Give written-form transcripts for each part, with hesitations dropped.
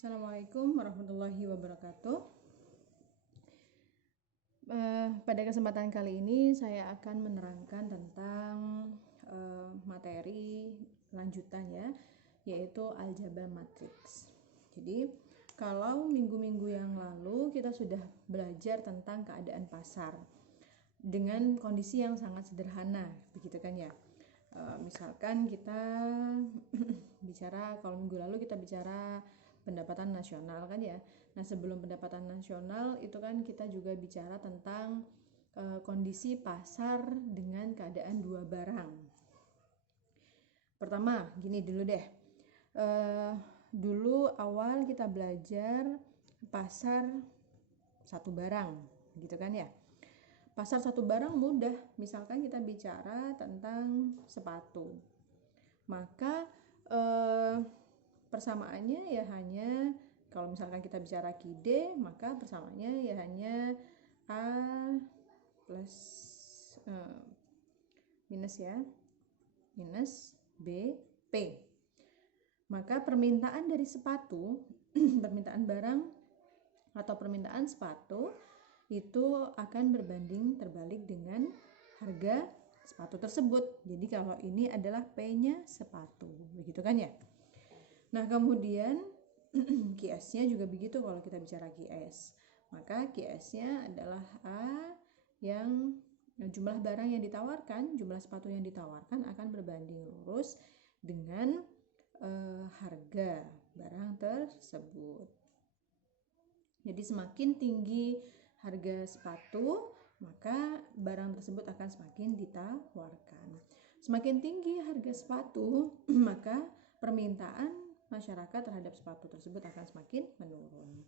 Assalamualaikum warahmatullahi wabarakatuh. Pada kesempatan kali ini saya akan menerangkan tentang materi lanjutan ya, yaitu aljabar matriks. Jadi kalau minggu-minggu yang lalu kita sudah belajar tentang keadaan pasar dengan kondisi yang sangat sederhana, begitu kan ya. Misalkan kita bicara, kalau minggu lalu kita bicara pendapatan nasional kan ya. Nah, sebelum pendapatan nasional itu kan kita juga bicara tentang kondisi pasar dengan keadaan dua barang. Pertama, gini dulu deh. Dulu awal kita belajar pasar satu barang, gitu kan ya. Pasar satu barang mudah, misalkan kita bicara tentang sepatu. Maka persamaannya ya hanya, kalau misalkan kita bicara QD, maka persamaannya ya hanya A plus minus ya, minus B, P. Maka permintaan dari sepatu, permintaan barang atau permintaan sepatu itu akan berbanding terbalik dengan harga sepatu tersebut. Jadi kalau ini adalah P-nya sepatu, begitu kan ya. Nah, kemudian QS-nya juga begitu kalau kita bicara QS. Maka QS-nya adalah A yang jumlah barang yang ditawarkan, jumlah sepatu yang ditawarkan akan berbanding lurus dengan harga barang tersebut. Jadi semakin tinggi harga sepatu, maka barang tersebut akan semakin ditawarkan. Semakin tinggi harga sepatu, maka permintaan masyarakat terhadap sepatu tersebut akan semakin menurun.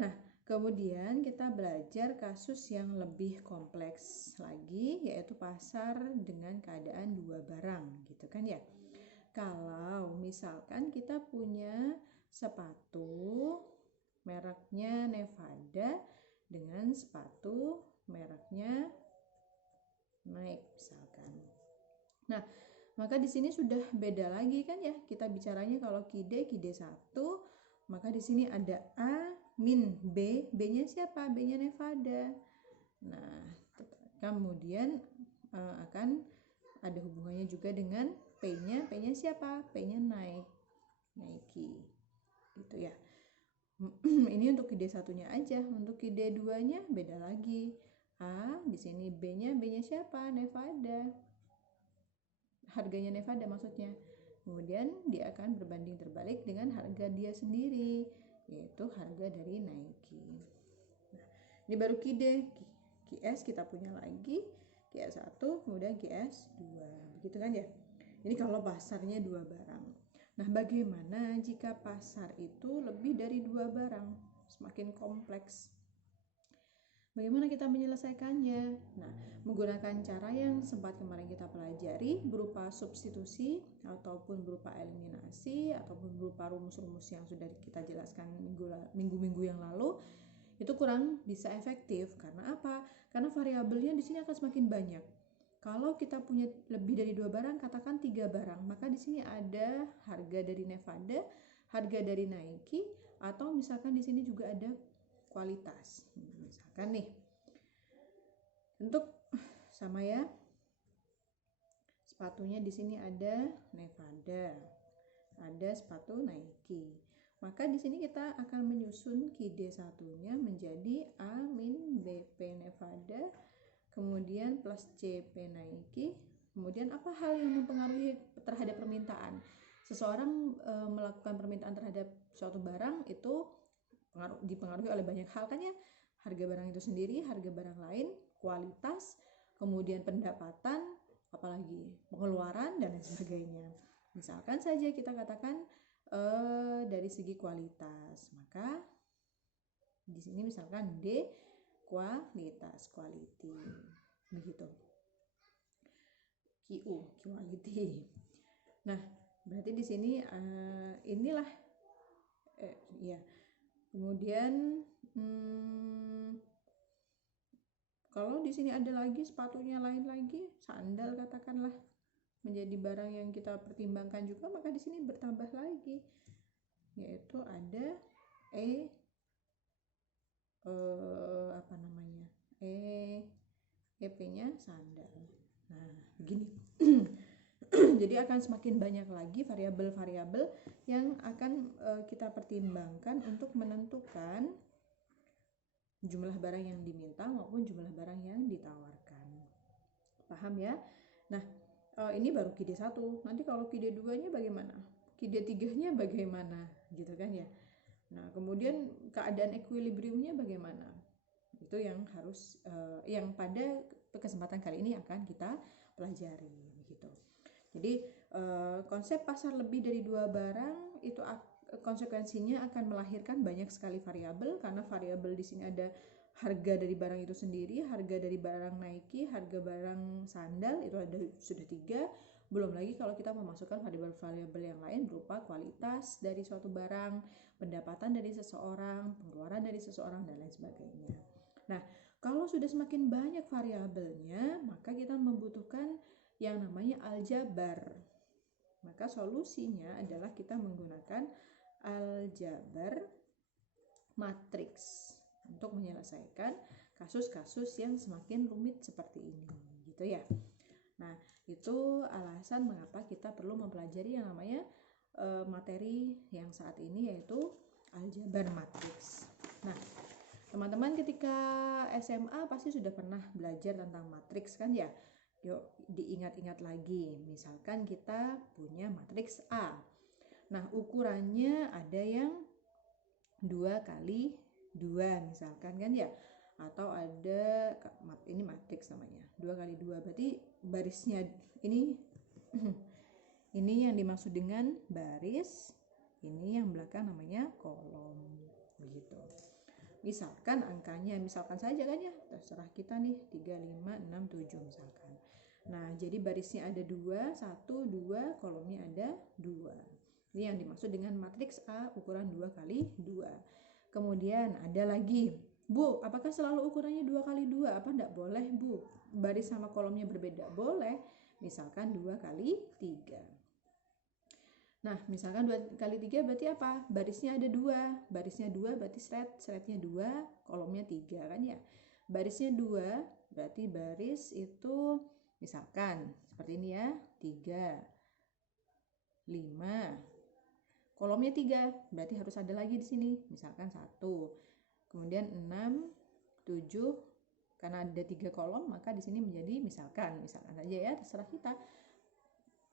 Nah, kemudian kita belajar kasus yang lebih kompleks lagi, yaitu pasar dengan keadaan dua barang, gitu kan ya. Kalau misalkan kita punya sepatu mereknya Nevada dengan sepatu mereknya Nike misalkan. Nah, maka di sini sudah beda lagi kan ya. Kita bicaranya kalau QD 1, maka di sini ada A min B, B-nya siapa? B-nya Nevada. Nah, kemudian akan ada hubungannya juga dengan P-nya. P-nya siapa? P-nya Nike. Gitu ya. Ini untuk QD 1-nya aja. Untuk QD 2-nya beda lagi. A, di sini B-nya siapa? Nevada. Harganya Nevada maksudnya. Kemudian dia akan berbanding terbalik dengan harga dia sendiri, yaitu harga dari Nike. Nah, ini baru QD. QS kita punya lagi QS 1, kemudian QS 2. Begitu kan ya? Ini kalau pasarnya dua barang. Nah, bagaimana jika pasar itu lebih dari dua barang? Semakin kompleks. Bagaimana kita menyelesaikannya? Nah, menggunakan cara yang sempat kemarin kita pelajari berupa substitusi ataupun berupa eliminasi ataupun berupa rumus-rumus yang sudah kita jelaskan minggu-minggu yang lalu, itu kurang bisa efektif. Karena apa? Karena variabelnya di sini akan semakin banyak. Kalau kita punya lebih dari dua barang, katakan 3 barang, maka di sini ada harga dari Nevada, harga dari Nike, atau misalkan di sini juga ada kualitas. Misalkan nih, untuk sama ya, sepatunya di sini ada Nevada, ada sepatu Nike. Maka di sini kita akan menyusun QD 1-nya menjadi A min BP Nevada, kemudian plus CP Nike. Kemudian apa hal yang mempengaruhi terhadap permintaan? Seseorang melakukan permintaan terhadap suatu barang itu dipengaruhi oleh banyak hal kan ya. Harga barang itu sendiri, harga barang lain, kualitas, kemudian pendapatan, apalagi pengeluaran dan lain sebagainya. Misalkan saja kita katakan dari segi kualitas, maka di sini misalkan D kualitas, quality, begitu. QU, quality. Nah, berarti di sini inilah ya. Kemudian kalau di sini ada lagi sepatunya lain lagi, sandal katakanlah, menjadi barang yang kita pertimbangkan juga, maka di sini bertambah lagi. yaitu ada apa namanya, EP-nya sandal. Nah, begini. Jadi akan semakin banyak lagi variabel-variabel yang akan kita pertimbangkan untuk menentukan jumlah barang yang diminta maupun jumlah barang yang ditawarkan. Paham ya? Nah, ini baru KID 1. Nanti kalau KID 2-nya bagaimana? KID 3-nya bagaimana? Gitu kan ya. Nah, kemudian keadaan equilibriumnya bagaimana? Itu yang harus yang pada kesempatan kali ini akan kita pelajari gitu. Jadi konsep pasar lebih dari 2 barang itu konsekuensinya akan melahirkan banyak sekali variabel, karena variabel di sini ada harga dari barang itu sendiri, harga dari barang Nike, harga barang sandal, itu ada sudah 3. Belum lagi kalau kita memasukkan variabel-variabel yang lain berupa kualitas dari suatu barang, pendapatan dari seseorang, pengeluaran dari seseorang, dan lain sebagainya. Nah, kalau sudah semakin banyak variabelnya, maka kita membutuhkan yang namanya aljabar. Maka solusinya adalah kita menggunakan aljabar matriks untuk menyelesaikan kasus-kasus yang semakin rumit seperti ini, gitu ya. Nah, itu alasan mengapa kita perlu mempelajari yang namanya materi yang saat ini, yaitu aljabar matriks. Nah, teman-teman ketika SMA pasti sudah pernah belajar tentang matriks kan ya? Yuk diingat-ingat lagi. Misalkan kita punya matriks A. Nah, ukurannya ada yang 2 kali 2 misalkan kan ya. Atau ada, ini matriks namanya, 2 kali 2. Berarti barisnya ini ini yang dimaksud dengan baris, ini yang belakang namanya kolom. Begitu. Misalkan angkanya, misalkan saja kan ya, terserah kita nih, 3, 5, 6, 7 misalkan. Nah, jadi barisnya ada 2, 1, 2, kolomnya ada 2. Ini yang dimaksud dengan matriks A ukuran 2 kali 2. Kemudian ada lagi, Bu, apakah selalu ukurannya 2 kali 2? Apa enggak boleh, Bu? Baris sama kolomnya berbeda? Boleh. Misalkan 2 kali 3. Nah, misalkan 2 kali 3 berarti apa? Barisnya ada 2. Barisnya 2 berarti seretnya 2, kolomnya 3 kan ya. Barisnya 2 berarti baris itu misalkan seperti ini ya, 3, 5. Kolomnya 3, berarti harus ada lagi di sini. Misalkan 1. Kemudian 6, 7. Karena ada 3 kolom, maka di sini menjadi misalkan saja ya, terserah kita.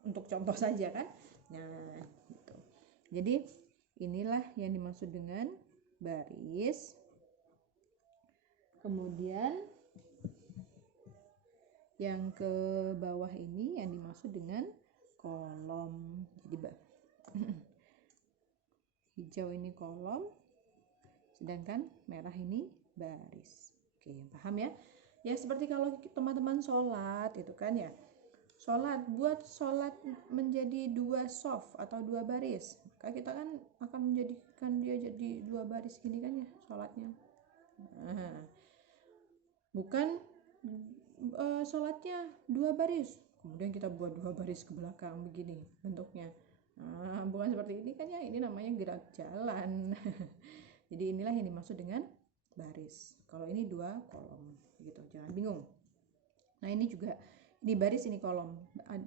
Untuk contoh saja kan. Nah, gitu. Jadi inilah yang dimaksud dengan baris. Kemudian yang ke bawah ini yang dimaksud dengan kolom. Jadi hijau ini kolom, sedangkan merah ini baris. Oke, paham ya? Ya seperti kalau teman-teman sholat itu kan ya. Buat sholat menjadi 2 soft atau 2 baris, maka kita kan akan menjadikan dia jadi 2 baris gini kan ya sholatnya. Nah, bukan sholatnya 2 baris, kemudian kita buat 2 baris ke belakang begini bentuknya. Nah, bukan seperti ini kan ya, ini namanya gerak jalan. Jadi inilah yang dimaksud dengan baris. Kalau ini 2 kolom gitu, jangan bingung. Nah, ini juga, ini baris, ini kolom,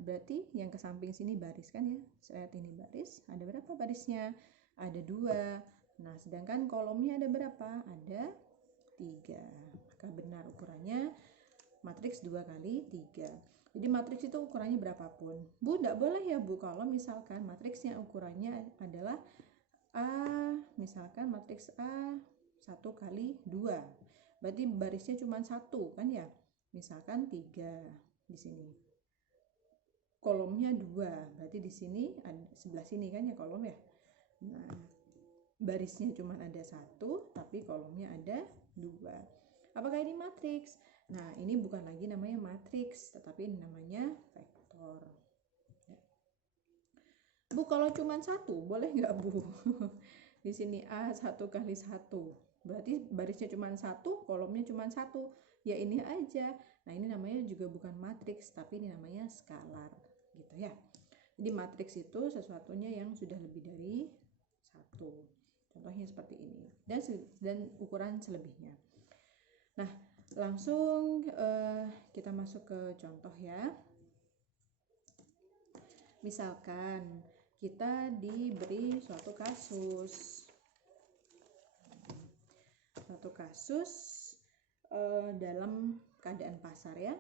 berarti yang ke samping sini baris kan ya. Seret ini baris, ada berapa barisnya? Ada 2. Nah, sedangkan kolomnya ada berapa? Ada 3. Maka benar ukurannya matriks 2 kali 3. Jadi matriks itu ukurannya berapapun. Bu, enggak boleh ya Bu kalau misalkan matriksnya ukurannya adalah A, misalkan matriks A 1 kali 2. Berarti barisnya cuma 1 kan ya. Misalkan 3 di sini. Kolomnya 2, berarti di sini ada sebelah sini kan ya kolom ya. Nah, barisnya cuma ada 1, tapi kolomnya ada 2. Apakah ini matriks? Nah, ini bukan lagi namanya matriks, tetapi ini namanya vektor. Ya. Bu, kalau cuma 1, boleh nggak Bu? Di sini A 1 kali 1. Berarti barisnya cuma 1, kolomnya cuma 1. Ya ini aja. Nah, ini namanya juga bukan matriks, tapi ini namanya skalar, gitu ya. Jadi matriks itu sesuatunya yang sudah lebih dari 1. Contohnya seperti ini. Dan ukuran selebihnya. Nah, langsung kita masuk ke contoh ya. Misalkan kita diberi suatu kasus. Dalam keadaan pasar ya.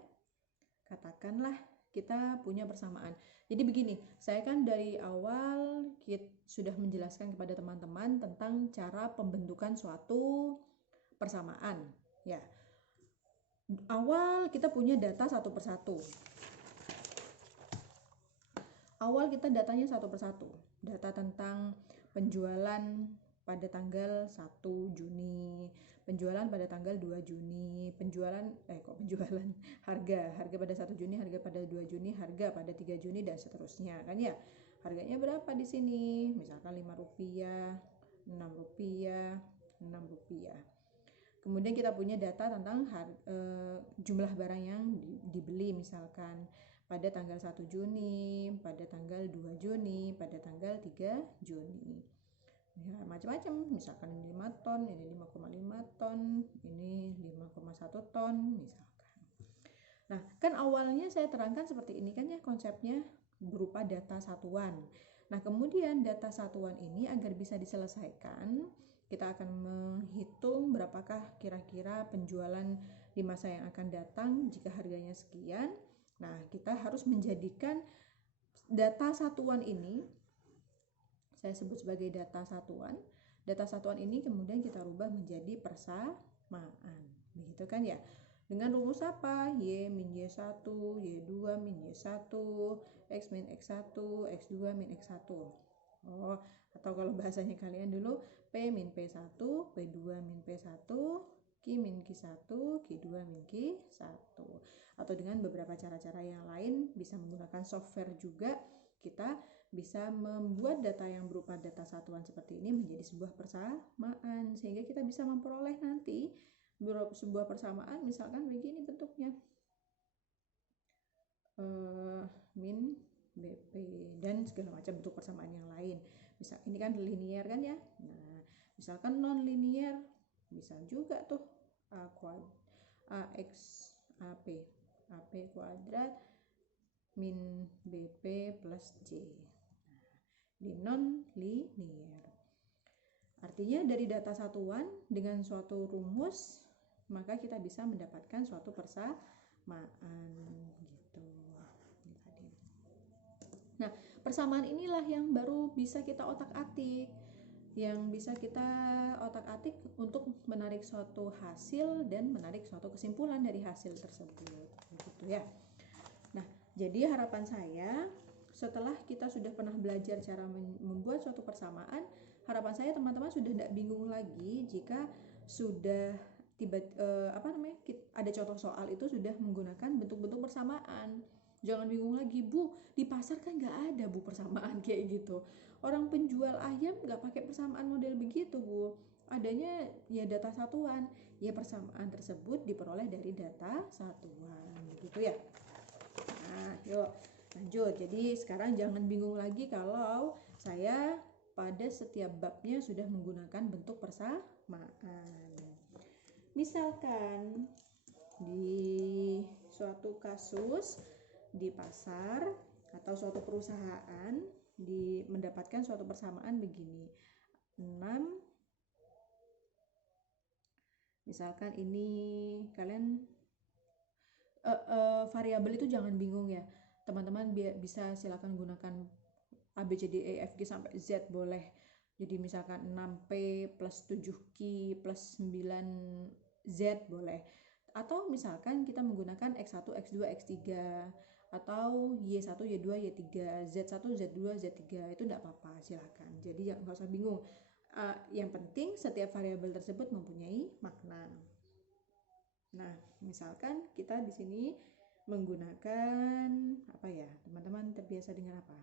Katakanlah kita punya persamaan. Jadi begini, saya kan dari awal sudah menjelaskan kepada teman-teman tentang cara pembentukan suatu persamaan. Ya, awal kita punya data satu persatu. Awal kita datanya satu persatu. Data tentang penjualan pada tanggal 1 Juni, penjualan pada tanggal 2 Juni, harga pada 1 Juni, harga pada 2 Juni, harga pada 3 Juni dan seterusnya kan ya. Harganya berapa di sini? Misalkan Rp5, Rp6, Rp6. Kemudian kita punya data tentang jumlah barang yang dibeli, misalkan pada tanggal 1 Juni, pada tanggal 2 Juni, pada tanggal 3 Juni. Ya, macam-macam, misalkan ini 5 ton, ini 5,5 ton, ini 5,1 ton misalkan. Nah, kan awalnya saya terangkan seperti ini kan ya konsepnya, berupa data satuan. Nah, kemudian data satuan ini agar bisa diselesaikan, kita akan menghitung berapakah kira-kira penjualan di masa yang akan datang jika harganya sekian. Nah, kita harus menjadikan data satuan ini, saya sebut sebagai data satuan. Data satuan ini kemudian kita rubah menjadi persamaan. Begitu kan ya? Dengan rumus apa? Y min Y1, Y2 min Y1, X min X1, X2 min X1. Oh, atau kalau bahasanya kalian dulu, P min P1, P2 min P1, Q min Q1, Q2 min Q1. Atau dengan beberapa cara-cara yang lain, bisa menggunakan software juga, kita bisa membuat data yang berupa data satuan seperti ini menjadi sebuah persamaan, sehingga kita bisa memperoleh nanti sebuah persamaan misalkan begini bentuknya, min BP dan segala macam bentuk persamaan yang lain. Misal ini kan linear kan ya. Nah, misalkan non linear bisa juga tuh AX AP kuadrat min BP plus J. Di non linear. Artinya dari data satuan dengan suatu rumus, maka kita bisa mendapatkan suatu persamaan gitu. Nah, persamaan inilah yang baru bisa kita otak-atik. Yang bisa kita otak-atik untuk menarik suatu hasil dan menarik suatu kesimpulan dari hasil tersebut. Begitu ya. Nah, jadi harapan saya setelah kita sudah pernah belajar cara membuat suatu persamaan, harapan saya teman-teman sudah tidak bingung lagi jika sudah ada contoh soal itu sudah menggunakan bentuk-bentuk persamaan. Jangan bingung lagi, Bu, di pasar kan nggak ada Bu persamaan kayak gitu. Orang penjual ayam nggak pakai persamaan model begitu Bu. Adanya ya data satuan. Ya persamaan tersebut diperoleh dari data satuan, gitu ya. Nah, yuk lanjut. Jadi sekarang jangan bingung lagi kalau saya pada setiap babnya sudah menggunakan bentuk persamaan. Misalkan di suatu kasus di pasar atau suatu perusahaan mendapatkan suatu persamaan begini. 6, misalkan ini kalian variabel itu jangan bingung ya teman-teman, bisa silakan gunakan A, B, C, D, E, F, G sampai Z boleh. Jadi misalkan 6P plus 7Q plus 9Z boleh. Atau misalkan kita menggunakan X1, X2, X3 atau Y1, Y2, Y3, Z1, Z2, Z3 itu tidak apa-apa, silakan. Jadi nggak usah bingung. Yang penting setiap variabel tersebut mempunyai makna. Nah, misalkan kita di sini menggunakan apa ya? Teman-teman terbiasa dengan apa?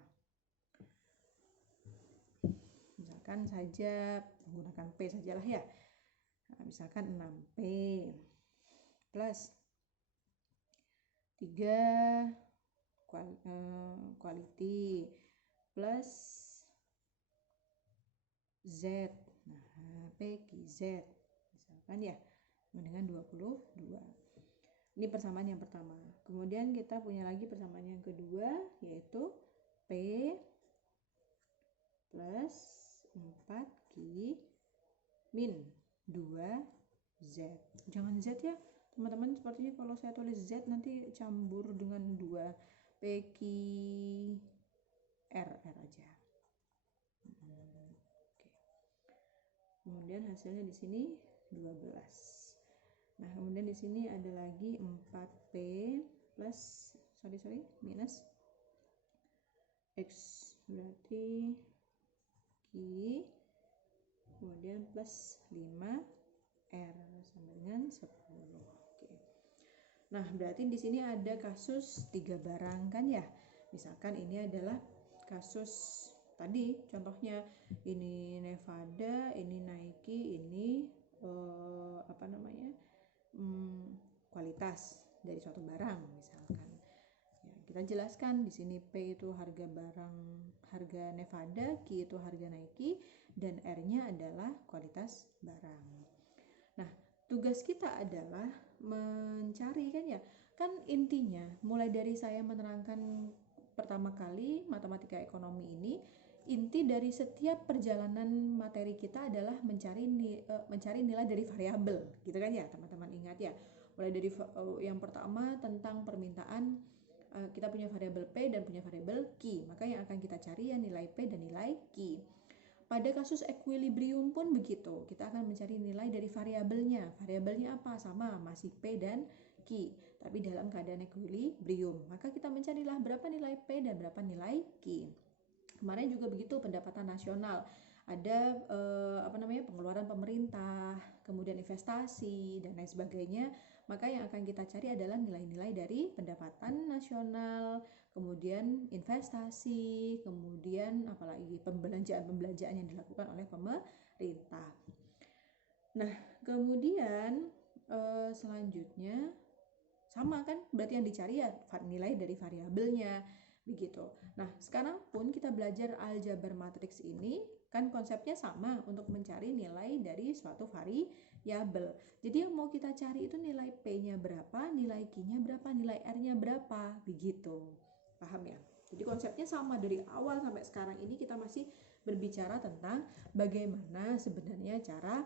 Misalkan saja menggunakan P sajalah ya. Nah, misalkan 6P plus 3 quality plus Z. Nah, P, Q, Z. Misalkan ya, sama dengan 22. Ini persamaan yang pertama. Kemudian kita punya lagi persamaan yang kedua, yaitu P plus 4Q min 2Z. Jangan Z ya, teman-teman. Sepertinya kalau saya tulis Z nanti campur dengan 2 PQ R aja. Oke. Kemudian hasilnya di sini 12. Nah, kemudian di sini ada lagi 4P plus minus X, berarti Q, kemudian plus 5R sama dengan 10. Oke. Nah, berarti di sini ada kasus 3 barang kan ya. Misalkan ini adalah kasus tadi contohnya, ini Nevada, ini Nike, ini kualitas dari suatu barang misalkan. Ya, kita jelaskan di sini P itu harga barang, harga Nevada, Q itu harga Nike, dan R-nya adalah kualitas barang. Nah, tugas kita adalah mencari kan ya. Kan intinya mulai dari saya menerangkan pertama kali matematika ekonomi ini, inti dari setiap perjalanan materi kita adalah mencari nilai dari variabel, gitu kan ya teman-teman. Ingat ya, mulai dari yang pertama tentang permintaan, kita punya variabel P dan punya variabel Q, maka yang akan kita cari ya nilai P dan nilai Q. Pada kasus equilibrium pun begitu, kita akan mencari nilai dari variabelnya. Variabelnya apa? Sama, masih P dan Q, tapi dalam keadaan equilibrium. Maka kita mencarilah berapa nilai P dan berapa nilai Q. Kemarin juga begitu, pendapatan nasional. Ada pengeluaran pemerintah, kemudian investasi, dan lain sebagainya. Maka yang akan kita cari adalah nilai-nilai dari pendapatan nasional, kemudian investasi, kemudian apalagi pembelanjaan yang dilakukan oleh pemerintah. Nah, kemudian selanjutnya sama kan, berarti yang dicari ya nilai dari variabelnya begitu. Nah, sekarang pun kita belajar aljabar matriks ini kan konsepnya sama, untuk mencari nilai dari suatu variabel. Jadi yang mau kita cari itu nilai P-nya berapa, nilai Q-nya berapa, nilai R-nya berapa, begitu. Paham ya? Jadi konsepnya sama dari awal sampai sekarang ini kita masih berbicara tentang bagaimana sebenarnya cara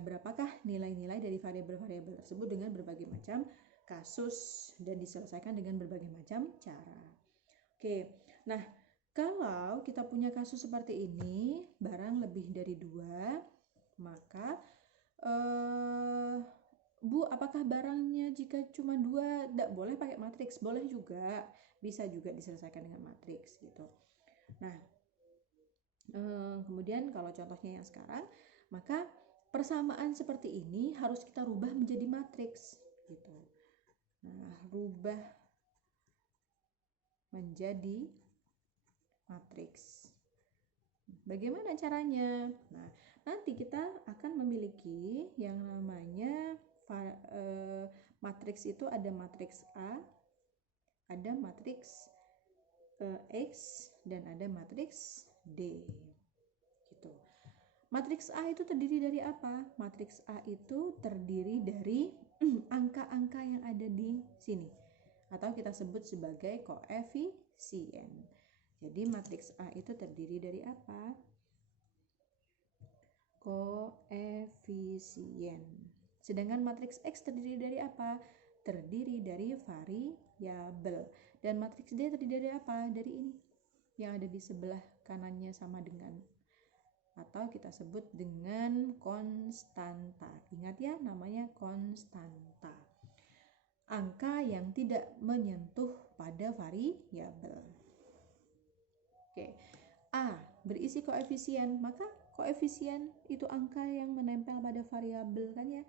berapakah nilai-nilai dari variabel-variabel tersebut dengan berbagai macam kasus dan diselesaikan dengan berbagai macam cara. Oke, nah kalau kita punya kasus seperti ini, barang lebih dari 2, maka Bu, apakah barangnya jika cuma 2 tidak boleh pakai matriks? Boleh juga, bisa juga diselesaikan dengan matriks gitu. Nah, kemudian kalau contohnya yang sekarang, maka persamaan seperti ini harus kita rubah menjadi matriks gitu. Nah, rubah menjadi matriks. Bagaimana caranya? Nah, nanti kita akan memiliki yang namanya matriks itu ada matriks A, ada matriks X, dan ada matriks D. Gitu. Matriks A itu terdiri dari apa? Matriks A itu terdiri dari angka-angka yang ada di sini, atau kita sebut sebagai koefisien. Jadi matriks A itu terdiri dari apa? Koefisien. Sedangkan matriks X terdiri dari apa? Terdiri dari variabel. Dan matriks D terdiri dari apa? Dari ini, yang ada di sebelah kanannya sama dengan, atau kita sebut dengan konstanta. Ingat ya, namanya konstanta. Angka yang tidak menyentuh pada variabel. Oke, A berisi koefisien, maka koefisien itu angka yang menempel pada variabel kan ya.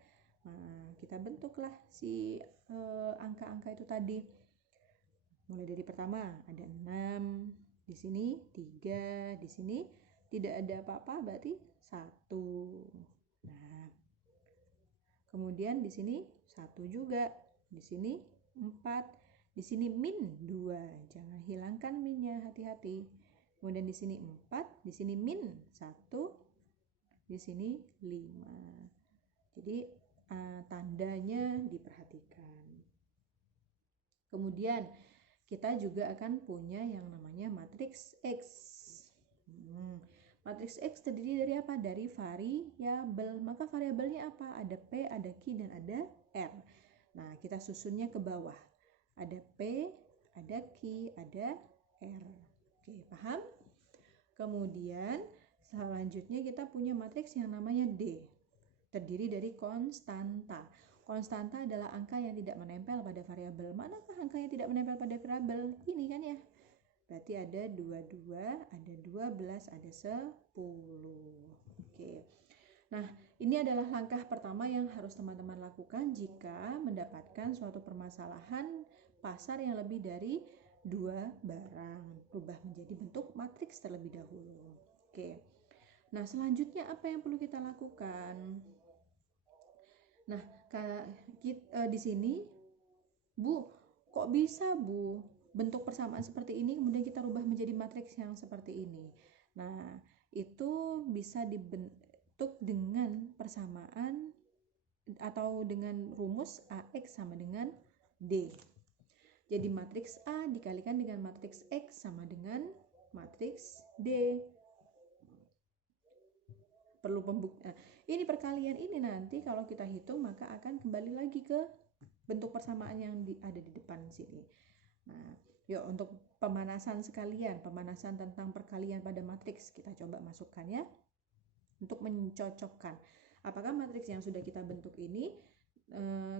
Nah, kita bentuklah si angka-angka itu tadi. Mulai dari pertama ada 6, di sini 3, di sini tidak ada apa-apa berarti 1. Nah, kemudian di sini 1 juga, di sini 4, di sini min 2. Jangan hilangkan minnya, hati-hati. Kemudian di sini 4, di sini min 1, di sini 5. Jadi tandanya diperhatikan. Kemudian kita juga akan punya yang namanya matriks X. Matriks X terdiri dari apa? Dari variabel. Maka variabelnya apa? Ada P, ada Q, dan ada R. Nah, kita susunnya ke bawah. Ada P, ada Q, ada R. Oke, paham? Kemudian selanjutnya kita punya matriks yang namanya D. Terdiri dari konstanta. Konstanta adalah angka yang tidak menempel pada variabel. Manakah angka yang tidak menempel pada variabel? Ini kan ya. Berarti ada 22, ada 12, ada 10. Oke. Nah, ini adalah langkah pertama yang harus teman-teman lakukan jika mendapatkan suatu permasalahan pasar yang lebih dari 2 barang. Rubah menjadi bentuk matriks terlebih dahulu. Oke. Nah, selanjutnya apa yang perlu kita lakukan? Nah, di sini, Bu, kok bisa, Bu, bentuk persamaan seperti ini kemudian kita rubah menjadi matriks yang seperti ini? Nah, itu bisa dibentuk dengan persamaan atau dengan rumus AX sama dengan D. Jadi matriks A dikalikan dengan matriks X sama dengan matriks D. Perlu pembuktian. Ini perkalian ini nanti kalau kita hitung maka akan kembali lagi ke bentuk persamaan yang ada di depan sini. Nah, yuk untuk pemanasan sekalian, pemanasan tentang perkalian pada matriks kita coba masukkan ya. Untuk mencocokkan apakah matriks yang sudah kita bentuk ini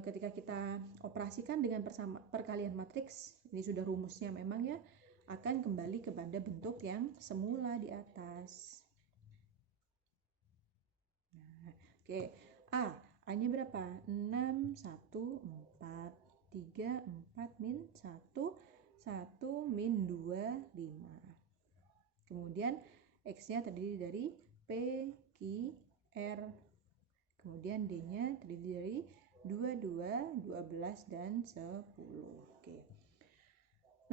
ketika kita operasikan dengan perkalian matriks, ini sudah rumusnya memang ya, akan kembali kepada bentuk yang semula di atas. Oke, A-nya berapa? 6, 1, 4, 3, 4, min 1, 1, min 2, 5. Kemudian X-nya terdiri dari P, Q, R. Kemudian D-nya terdiri dari 22, 12, dan 10. Oke.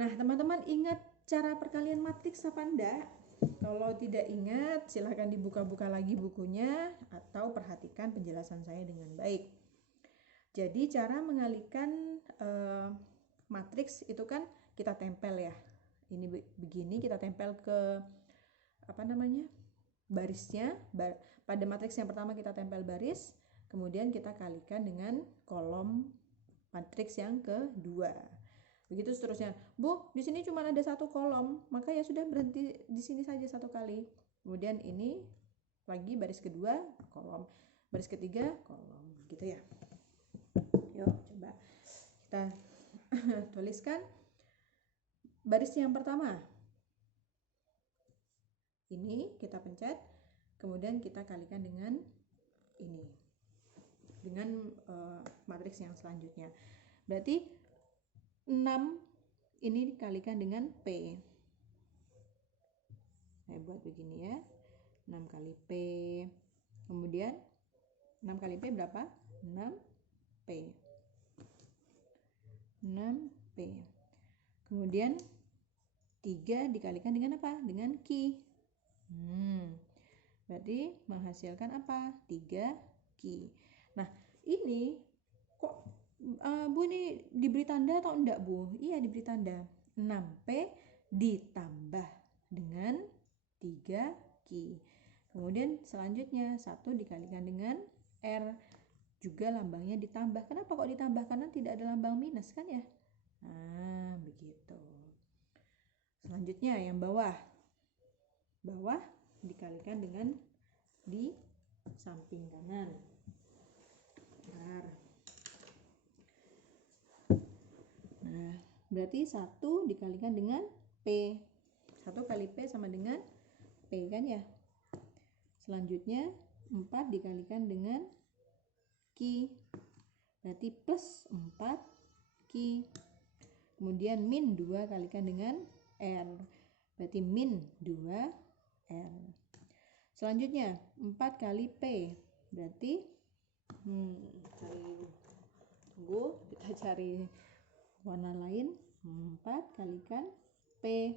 Nah, teman-teman ingat cara perkalian matriks apa enggak? Kalau tidak ingat, silahkan dibuka-buka lagi bukunya atau perhatikan penjelasan saya dengan baik. Jadi cara mengalikan matriks itu kan kita tempel ya. Ini begini, kita tempel ke barisnya. Pada matriks yang pertama kita tempel baris, kemudian kita kalikan dengan kolom matriks yang kedua. Begitu seterusnya. Bu, di sini cuma ada satu kolom, maka ya sudah berhenti di sini saja satu kali. Kemudian ini lagi baris kedua kolom, baris ketiga kolom, gitu ya. Yuk coba kita tuliskan baris yang pertama. Ini kita pencet, kemudian kita kalikan dengan ini, dengan matriks yang selanjutnya. Berarti 6 ini dikalikan dengan P. Saya buat begini ya. 6 kali P. Kemudian 6 kali P berapa? 6P. 6P. Kemudian 3 dikalikan dengan apa? Dengan Q. Berarti menghasilkan apa? 3Q. Nah, ini kok Bu ini diberi tanda atau enggak, Bu? Iya, diberi tanda. 6P ditambah dengan 3Q. Kemudian selanjutnya 1 dikalikan dengan R, juga lambangnya ditambah. Kenapa kok ditambah? Karena tidak ada lambang minus kan ya? Nah, begitu. Selanjutnya yang bawah. Bawah dikalikan dengan di samping kanan. Bentar. Nah, berarti 1 dikalikan dengan P. 1 kali P sama dengan P kan ya. Selanjutnya 4 dikalikan dengan Q. Berarti plus 4Q. Kemudian min 2 kalikan dengan R. Berarti min 2R. Selanjutnya 4 kali P. Berarti tunggu, kita cari warna lain. 4 kalikan P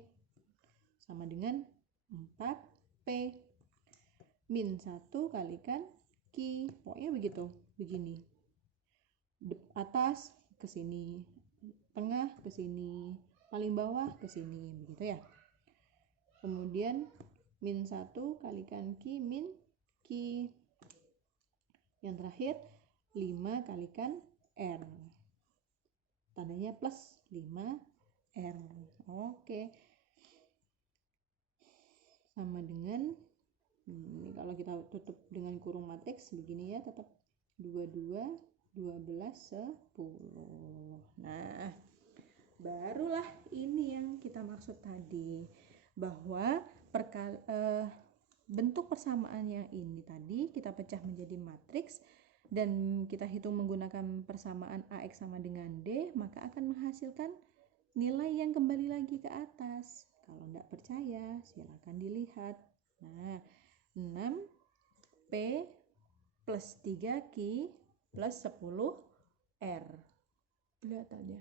sama dengan 4 P. Min 1 kalikan Q. Pokoknya begitu, begini. Atas ke sini, tengah ke sini, paling bawah ke sini, begitu ya. Kemudian min 1 kalikan Q min Q. Yang terakhir 5 kalikan R. Tandanya plus 5R. Oke. Sama dengan ini kalau kita tutup dengan kurung matriks begini ya, tetap 22, 12, 10. Nah, barulah ini yang kita maksud tadi, bahwa bentuk persamaan yang ini tadi kita pecah menjadi matriks dan kita hitung menggunakan persamaan AX sama dengan D, maka akan menghasilkan nilai yang kembali lagi ke atas. Kalau tidak percaya, silakan dilihat. Nah, 6P plus 3Q plus 10R. Kelihatannya.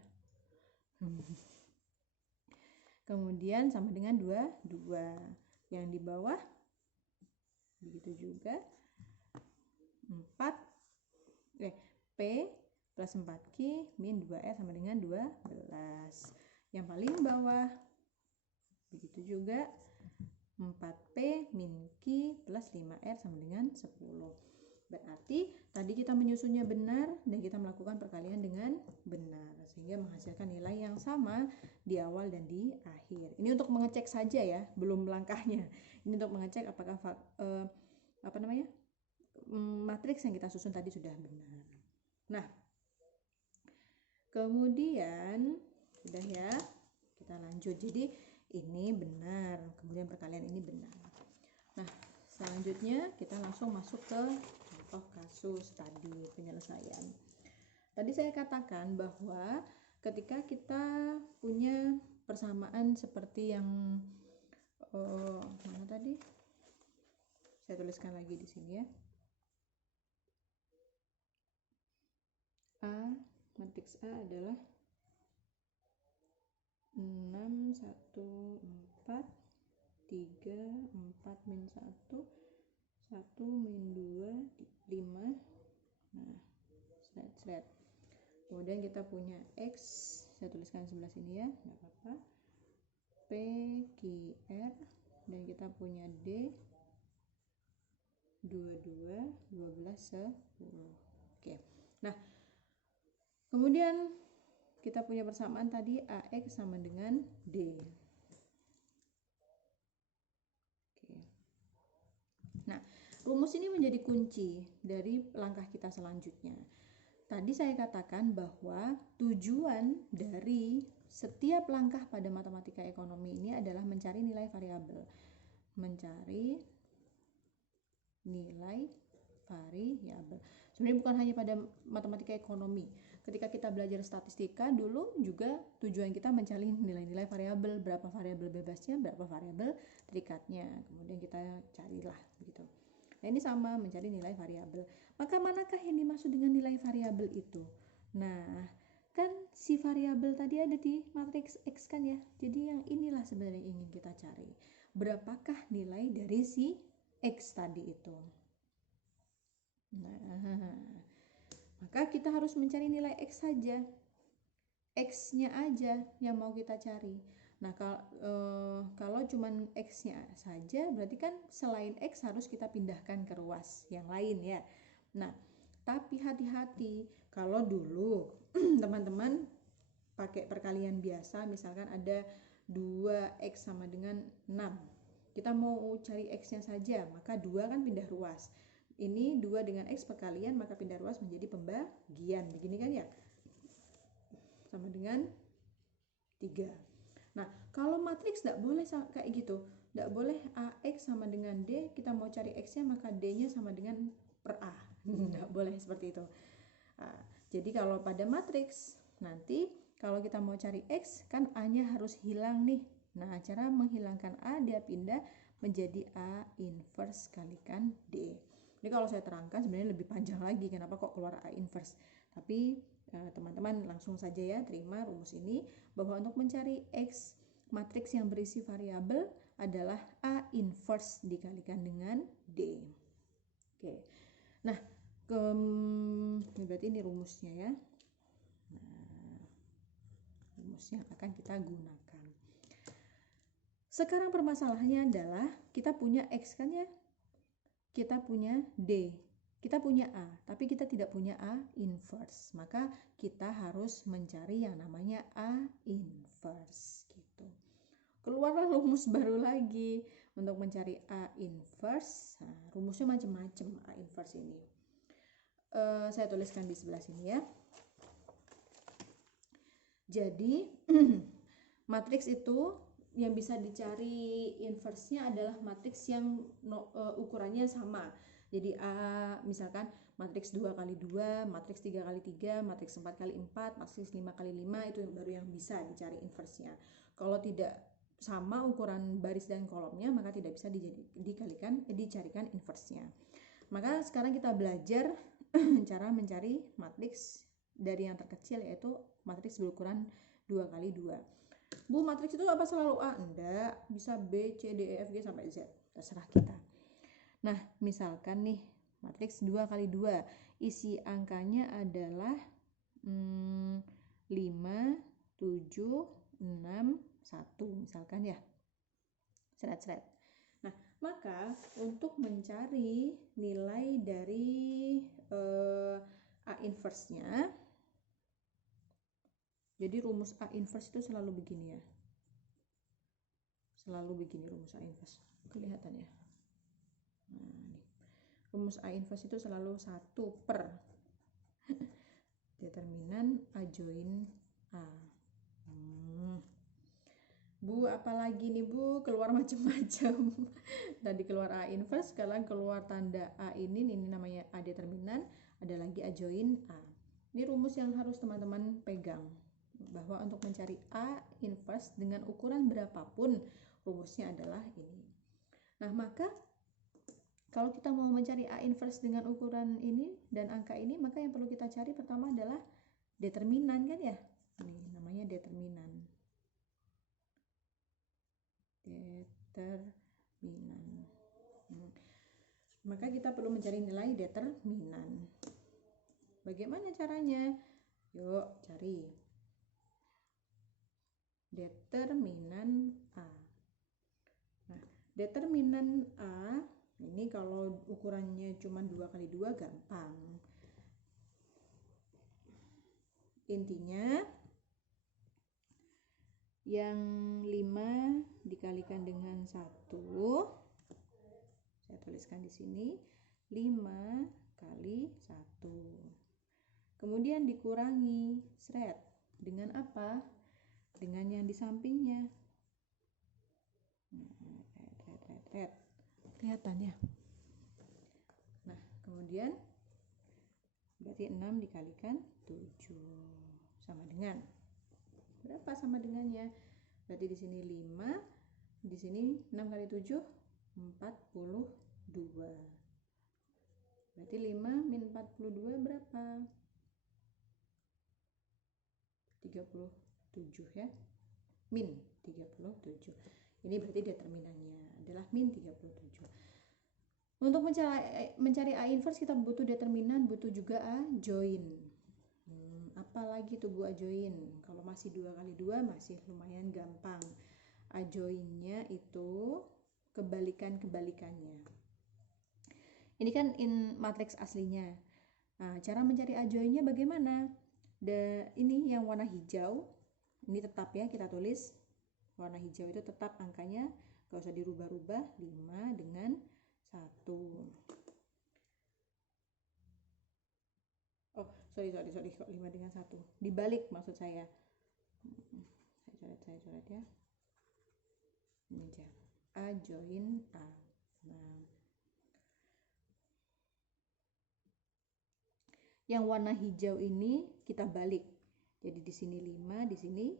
Kemudian sama dengan 2. Yang di bawah begitu juga. P plus 4Q min 2R sama dengan 12. Yang paling bawah begitu juga. 4P min Q plus 5R sama dengan 10. Berarti tadi kita menyusunnya benar dan kita melakukan perkalian dengan benar, sehingga menghasilkan nilai yang sama di awal dan di akhir. Ini untuk mengecek saja ya, belum langkahnya. Ini untuk mengecek apakah matriks yang kita susun tadi sudah benar. Nah, kemudian sudah ya, kita lanjut. Jadi ini benar, kemudian perkalian ini benar. Nah, selanjutnya kita langsung masuk ke contoh kasus tadi, penyelesaian. Tadi saya katakan bahwa ketika kita punya persamaan seperti yang mana tadi? Saya tuliskan lagi di sini ya. Matriks A adalah 6, 1, 4, 3, 4 min 1, 1 min 2, 5. Nah, seret. Kemudian kita punya X, saya tuliskan sebelah sini ya, nggak apa-apa. P, Q, R, dan kita punya D, 22, 12, 10. Oke. Nah, kemudian kita punya persamaan tadi AX sama dengan D. Oke. Nah, rumus ini menjadi kunci dari langkah kita selanjutnya. Tadi saya katakan bahwa tujuan dari setiap langkah pada matematika ekonomi ini adalah mencari nilai variabel. Mencari nilai variabel. Sebenarnya bukan hanya pada matematika ekonomi. Ketika kita belajar statistika dulu juga tujuan kita mencari nilai-nilai variabel, berapa variabel bebasnya, berapa variabel terikatnya. Kemudian kita carilah begitu. Nah, ini sama, mencari nilai variabel. Maka manakah yang dimaksud dengan nilai variabel itu? Nah, kan si variabel tadi ada di matriks X kan ya. Jadi yang inilah sebenarnya ingin kita cari. Berapakah nilai dari si X tadi itu? Nah, maka kita harus mencari nilai X saja. X-nya aja yang mau kita cari. Nah, kalau cuman X-nya saja, berarti kan selain X harus kita pindahkan ke ruas yang lain ya. Nah, tapi hati-hati, kalau dulu teman-teman pakai perkalian biasa, misalkan ada 2X sama dengan 6. Kita mau cari X-nya saja, maka 2 kan pindah ruas. Ini 2 dengan X perkalian, maka pindah ruas menjadi pembagian. Begini kan ya? Sama dengan 3. Nah, kalau matriks tidak boleh kayak gitu. Tidak boleh AX sama dengan D, kita mau cari X-nya maka D-nya sama dengan per A. Tidak boleh seperti itu. Nah, jadi kalau pada matriks, nanti kalau kita mau cari X, kan A-nya harus hilang nih. Nah, cara menghilangkan A, dia pindah menjadi A inverse kalikan D. Ini kalau saya terangkan sebenarnya lebih panjang lagi, kenapa kok keluar A inverse. Tapi teman-teman langsung saja ya terima rumus ini, bahwa untuk mencari X matriks yang berisi variabel, adalah A inverse dikalikan dengan D. Oke. Nah, berarti ini rumusnya ya. Nah, rumus yang akan kita gunakan. Sekarang permasalahannya adalah kita punya X kan ya? Kita punya D. Kita punya A, tapi kita tidak punya A inverse. Maka kita harus mencari yang namanya A inverse gitu. Keluarlah rumus baru lagi untuk mencari A inverse. Nah, rumusnya macam-macam A inverse ini. Saya tuliskan di sebelah sini ya. Jadi matriks itu yang bisa dicari inverse-nya adalah matriks yang ukurannya sama. Jadi A misalkan matriks 2 kali 2, matriks 3 kali 3, matriks 4 kali 4, matriks 5 kali 5 itu baru yang bisa dicari inverse-nya. Kalau tidak sama ukuran baris dan kolomnya maka tidak bisa dicarikan inverse-nya. Maka sekarang kita belajar cara mencari matriks dari yang terkecil yaitu matriks berukuran 2 kali 2. Bu, matriks itu apa selalu A? Enggak, bisa B, C, D, E, F, G sampai Z. Terserah kita. Nah, misalkan nih, matriks 2 kali 2. Isi angkanya adalah 5, 7, 6, 1. Misalkan ya. Seret-seret. Nah, maka untuk mencari nilai dari A inverse-nya, jadi rumus A inverse itu selalu begini ya. Selalu begini rumus A inverse. Kelihatan ya. Nah, nih. Rumus A inverse itu selalu 1 per determinan A join A. Bu, apalagi nih Bu, keluar macam-macam. Tadi keluar A inverse, sekarang keluar tanda A ini namanya A determinan, ada lagi A join A. Ini rumus yang harus teman-teman pegang, bahwa untuk mencari A inverse dengan ukuran berapapun, rumusnya adalah ini. Nah, maka kalau kita mau mencari A inverse dengan ukuran ini dan angka ini, maka yang perlu kita cari pertama adalah determinan kan ya? Ini namanya determinan. Determinan. Maka kita perlu mencari nilai determinan. Bagaimana caranya? Yuk, cari determinan A. Nah, determinan A ini kalau ukurannya cuma 2 kali 2 gampang. Intinya yang 5 dikalikan dengan 1, saya tuliskan di sini 5 kali 1, kemudian dikurangi seret dengan apa? Dengan yang di sampingnya. Kelihatan ya. Nah, kemudian berarti 6 dikalikan 7 sama dengan berapa sama dengannya? Berarti di sini 5, di sini 6 kali 7 42. Berarti 5 min 42 berapa? 37 ya. Min 37. Ini berarti determinannya adalah min 37. Untuk mencari A inverse kita butuh determinan, butuh juga A join. Apalagi tuh Bu A join? Kalau masih 2 kali 2 masih lumayan gampang. A join-nya itu kebalikan-kebalikannya. Ini kan matriks aslinya. Nah, cara mencari A join-nya bagaimana? Ini yang warna hijau, ini tetap ya kita tulis. Warna hijau itu tetap angkanya, gak usah dirubah-rubah, 5 dengan 1. Oh, sorry, kok 5 dengan 1. Dibalik maksud saya. Saya coret ya. Ini aja. A join A. Nah, yang warna hijau ini kita balik. Jadi di sini 5, di sini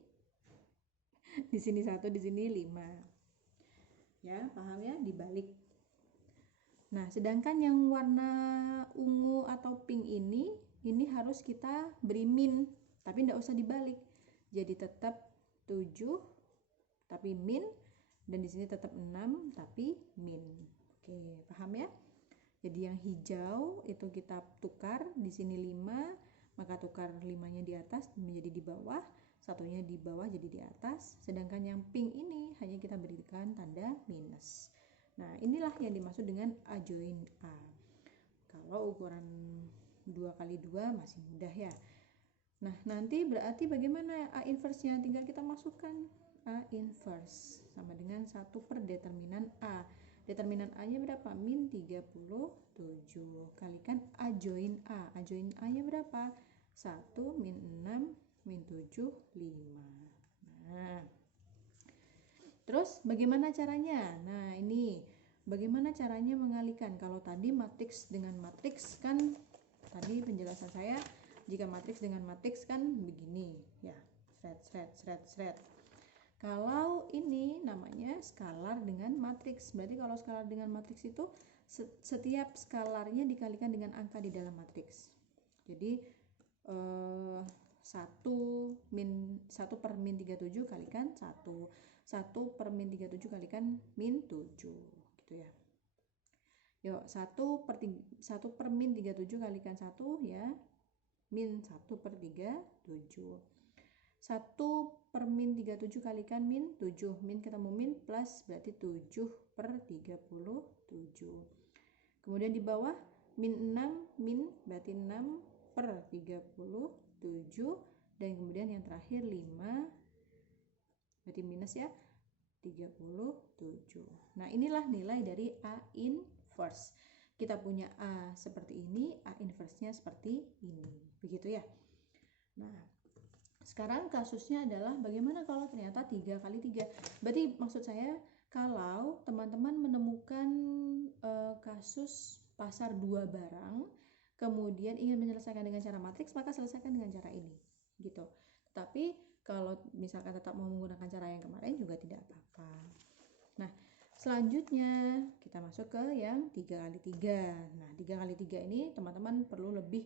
1, di sini 5. Ya, paham ya? Dibalik. Nah, sedangkan yang warna ungu atau pink ini harus kita beri min, tapi tidak usah dibalik. Jadi tetap 7, tapi min dan di sini tetap 6 tapi min. Oke, paham ya? Jadi yang hijau itu kita tukar, di sini 5, maka tukar 5-nya di atas menjadi di bawah, satunya di bawah jadi di atas, sedangkan yang pink ini hanya kita berikan tanda minus. Nah, inilah yang dimaksud dengan A join A. Kalau ukuran 2x2 masih mudah ya. Nah, nanti berarti bagaimana A inverse-nya? Tinggal kita masukkan A inverse sama dengan 1 per determinan A. Determinan A-nya berapa? Min 37 kalikan A join A. A join A-nya berapa? 1 min 6 min 7, 5. Nah, terus bagaimana caranya? Nah, ini bagaimana caranya mengalihkan. Kalau tadi matriks dengan matriks kan, tadi penjelasan saya, jika matriks dengan matriks kan begini ya, seret. Kalau ini namanya skalar dengan matriks. Berarti kalau skalar dengan matriks itu setiap skalarnya dikalikan dengan angka di dalam matriks. Jadi 1 per min 37 kalikan 1 per min 37 kalikan min 7 gitu ya. Yuk, 1 per min 37 kalikan 1 ya, min 1 per 37. 1 per min 37 kalikan min 7, min ketemu min plus berarti 7 per 37. Kemudian di bawah min 6, min berarti 6 per 37, dan kemudian yang terakhir 5 berarti minus ya, 37. Nah, inilah nilai dari A inverse. Kita punya A seperti ini, A inverse-nya seperti ini. Begitu ya. Nah, sekarang kasusnya adalah bagaimana kalau ternyata 3x3. Berarti maksud saya kalau teman-teman menemukan kasus pasar 2 barang, kemudian ingin menyelesaikan dengan cara matriks, maka selesaikan dengan cara ini gitu. Tapi kalau misalkan tetap mau menggunakan cara yang kemarin juga tidak apa-apa. Nah, selanjutnya kita masuk ke yang 3x3. Nah, 3x3 ini teman-teman perlu lebih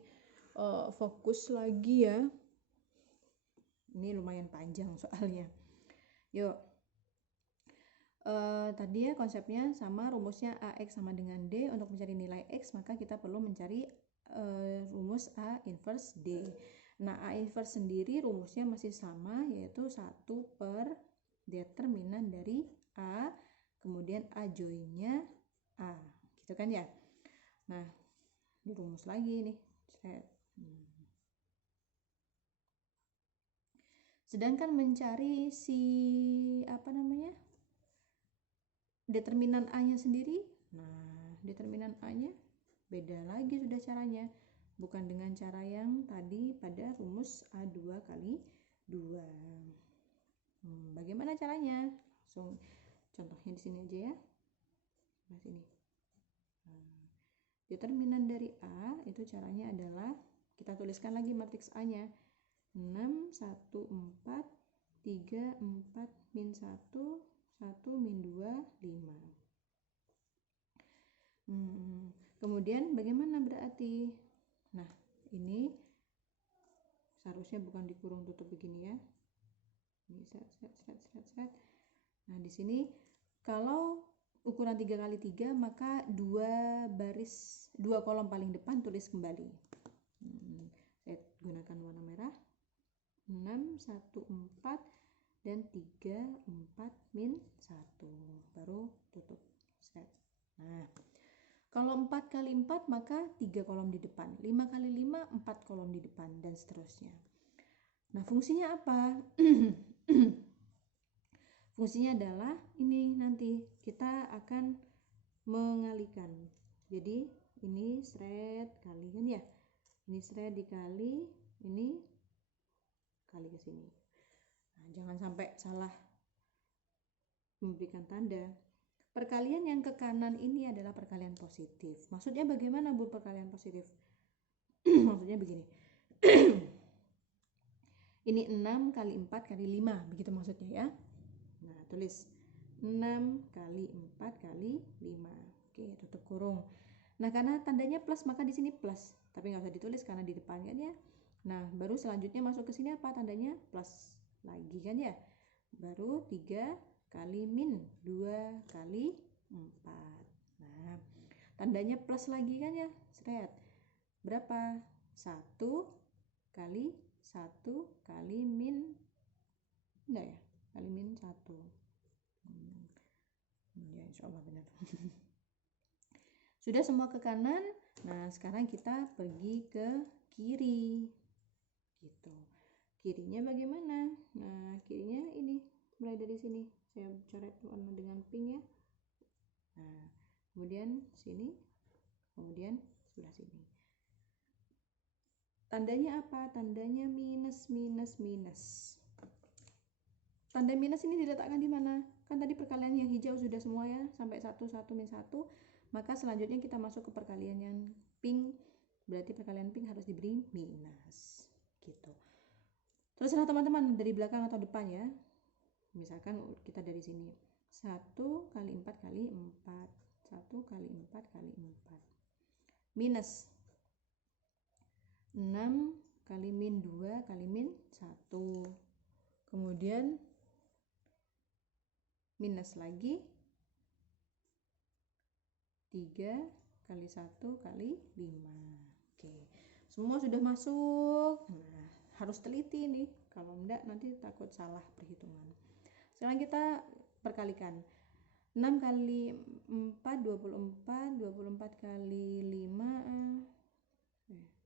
fokus lagi ya. Ini lumayan panjang soalnya. Yuk. Tadi ya konsepnya sama, rumusnya AX sama dengan D. Untuk mencari nilai X maka kita perlu mencari rumus A inverse D. Nah, A inverse sendiri rumusnya masih sama, yaitu 1 per determinan dari A, kemudian A join-nya A. Gitu kan ya? Nah, ini rumus lagi nih. Sedangkan mencari determinan A-nya sendiri. Nah, determinan A-nya beda lagi sudah caranya. Bukan dengan cara yang tadi pada rumus A2 kali 2. Bagaimana caranya? Langsung contohnya di sini aja ya. Nah, sini. Determinan dari A itu caranya adalah kita tuliskan lagi matriks A-nya. 6, 1, 4, 3, 4, min 1, 1, min 2, 5. Kemudian bagaimana berarti? Nah, ini seharusnya bukan dikurung tutup begini ya. Ini set. Nah, di sini kalau ukuran 3x3 maka 2 kolom paling depan tulis kembali. Saya gunakan warna merah. 6, 1, 4 dan 3, 4, min 1, baru tutup set. Nah, kalau 4 kali 4 maka 3 kolom di depan, 5 kali 5 4 kolom di depan, dan seterusnya. Nah, fungsinya apa? Fungsinya adalah ini, nanti kita akan mengalihkan. Jadi ini seret kali kan ya, ini seret dikali ini kali ke sini. Nah, jangan sampai salah memberikan tanda. Perkalian yang ke kanan ini adalah perkalian positif. Maksudnya bagaimana Bu perkalian positif? Maksudnya begini. Ini 6 kali 4 kali 5, begitu maksudnya ya. Nah, tulis 6 kali 4 kali 5. Oke, tutup kurung. Nah, karena tandanya plus maka di sini plus, tapi nggak usah ditulis karena di depan kan ya. Nah, baru selanjutnya masuk ke sini apa tandanya? Plus lagi kan ya. Baru 3 kali min 2 kali 4. Nah, tandanya plus lagi kan ya, seret. Berapa? 1 kali 1 kali min, enggak ya? Kali min 1. Ya, insya Allah benar. Sudah semua ke kanan. Nah, sekarang kita pergi ke kiri. Gitu. Kirinya bagaimana? Nah, kirinya ini, mulai dari sini. Saya coret warna dengan pink ya. Nah, kemudian sini, kemudian sebelah sini. Tandanya apa? Tandanya minus, minus, minus. Tanda minus ini diletakkan di mana? Kan tadi perkalian yang hijau sudah semua ya, sampai 1, 1, min 1. Maka selanjutnya kita masuk ke perkalian yang pink. Berarti perkalian pink harus diberi minus. Gitu. Terserah teman-teman dari belakang atau depan ya. Misalkan kita dari sini. 1 kali 4 kali 4. 1 kali 4 kali 4. Minus 6 kali min 2 kali min 1. Kemudian minus lagi 3 kali 1 kali 5. Oke, semua sudah masuk. Nah, harus teliti nih, kalau enggak nanti takut salah perhitungan. Sekarang kita perkalikan. 6 kali 4 24, 24 kali 5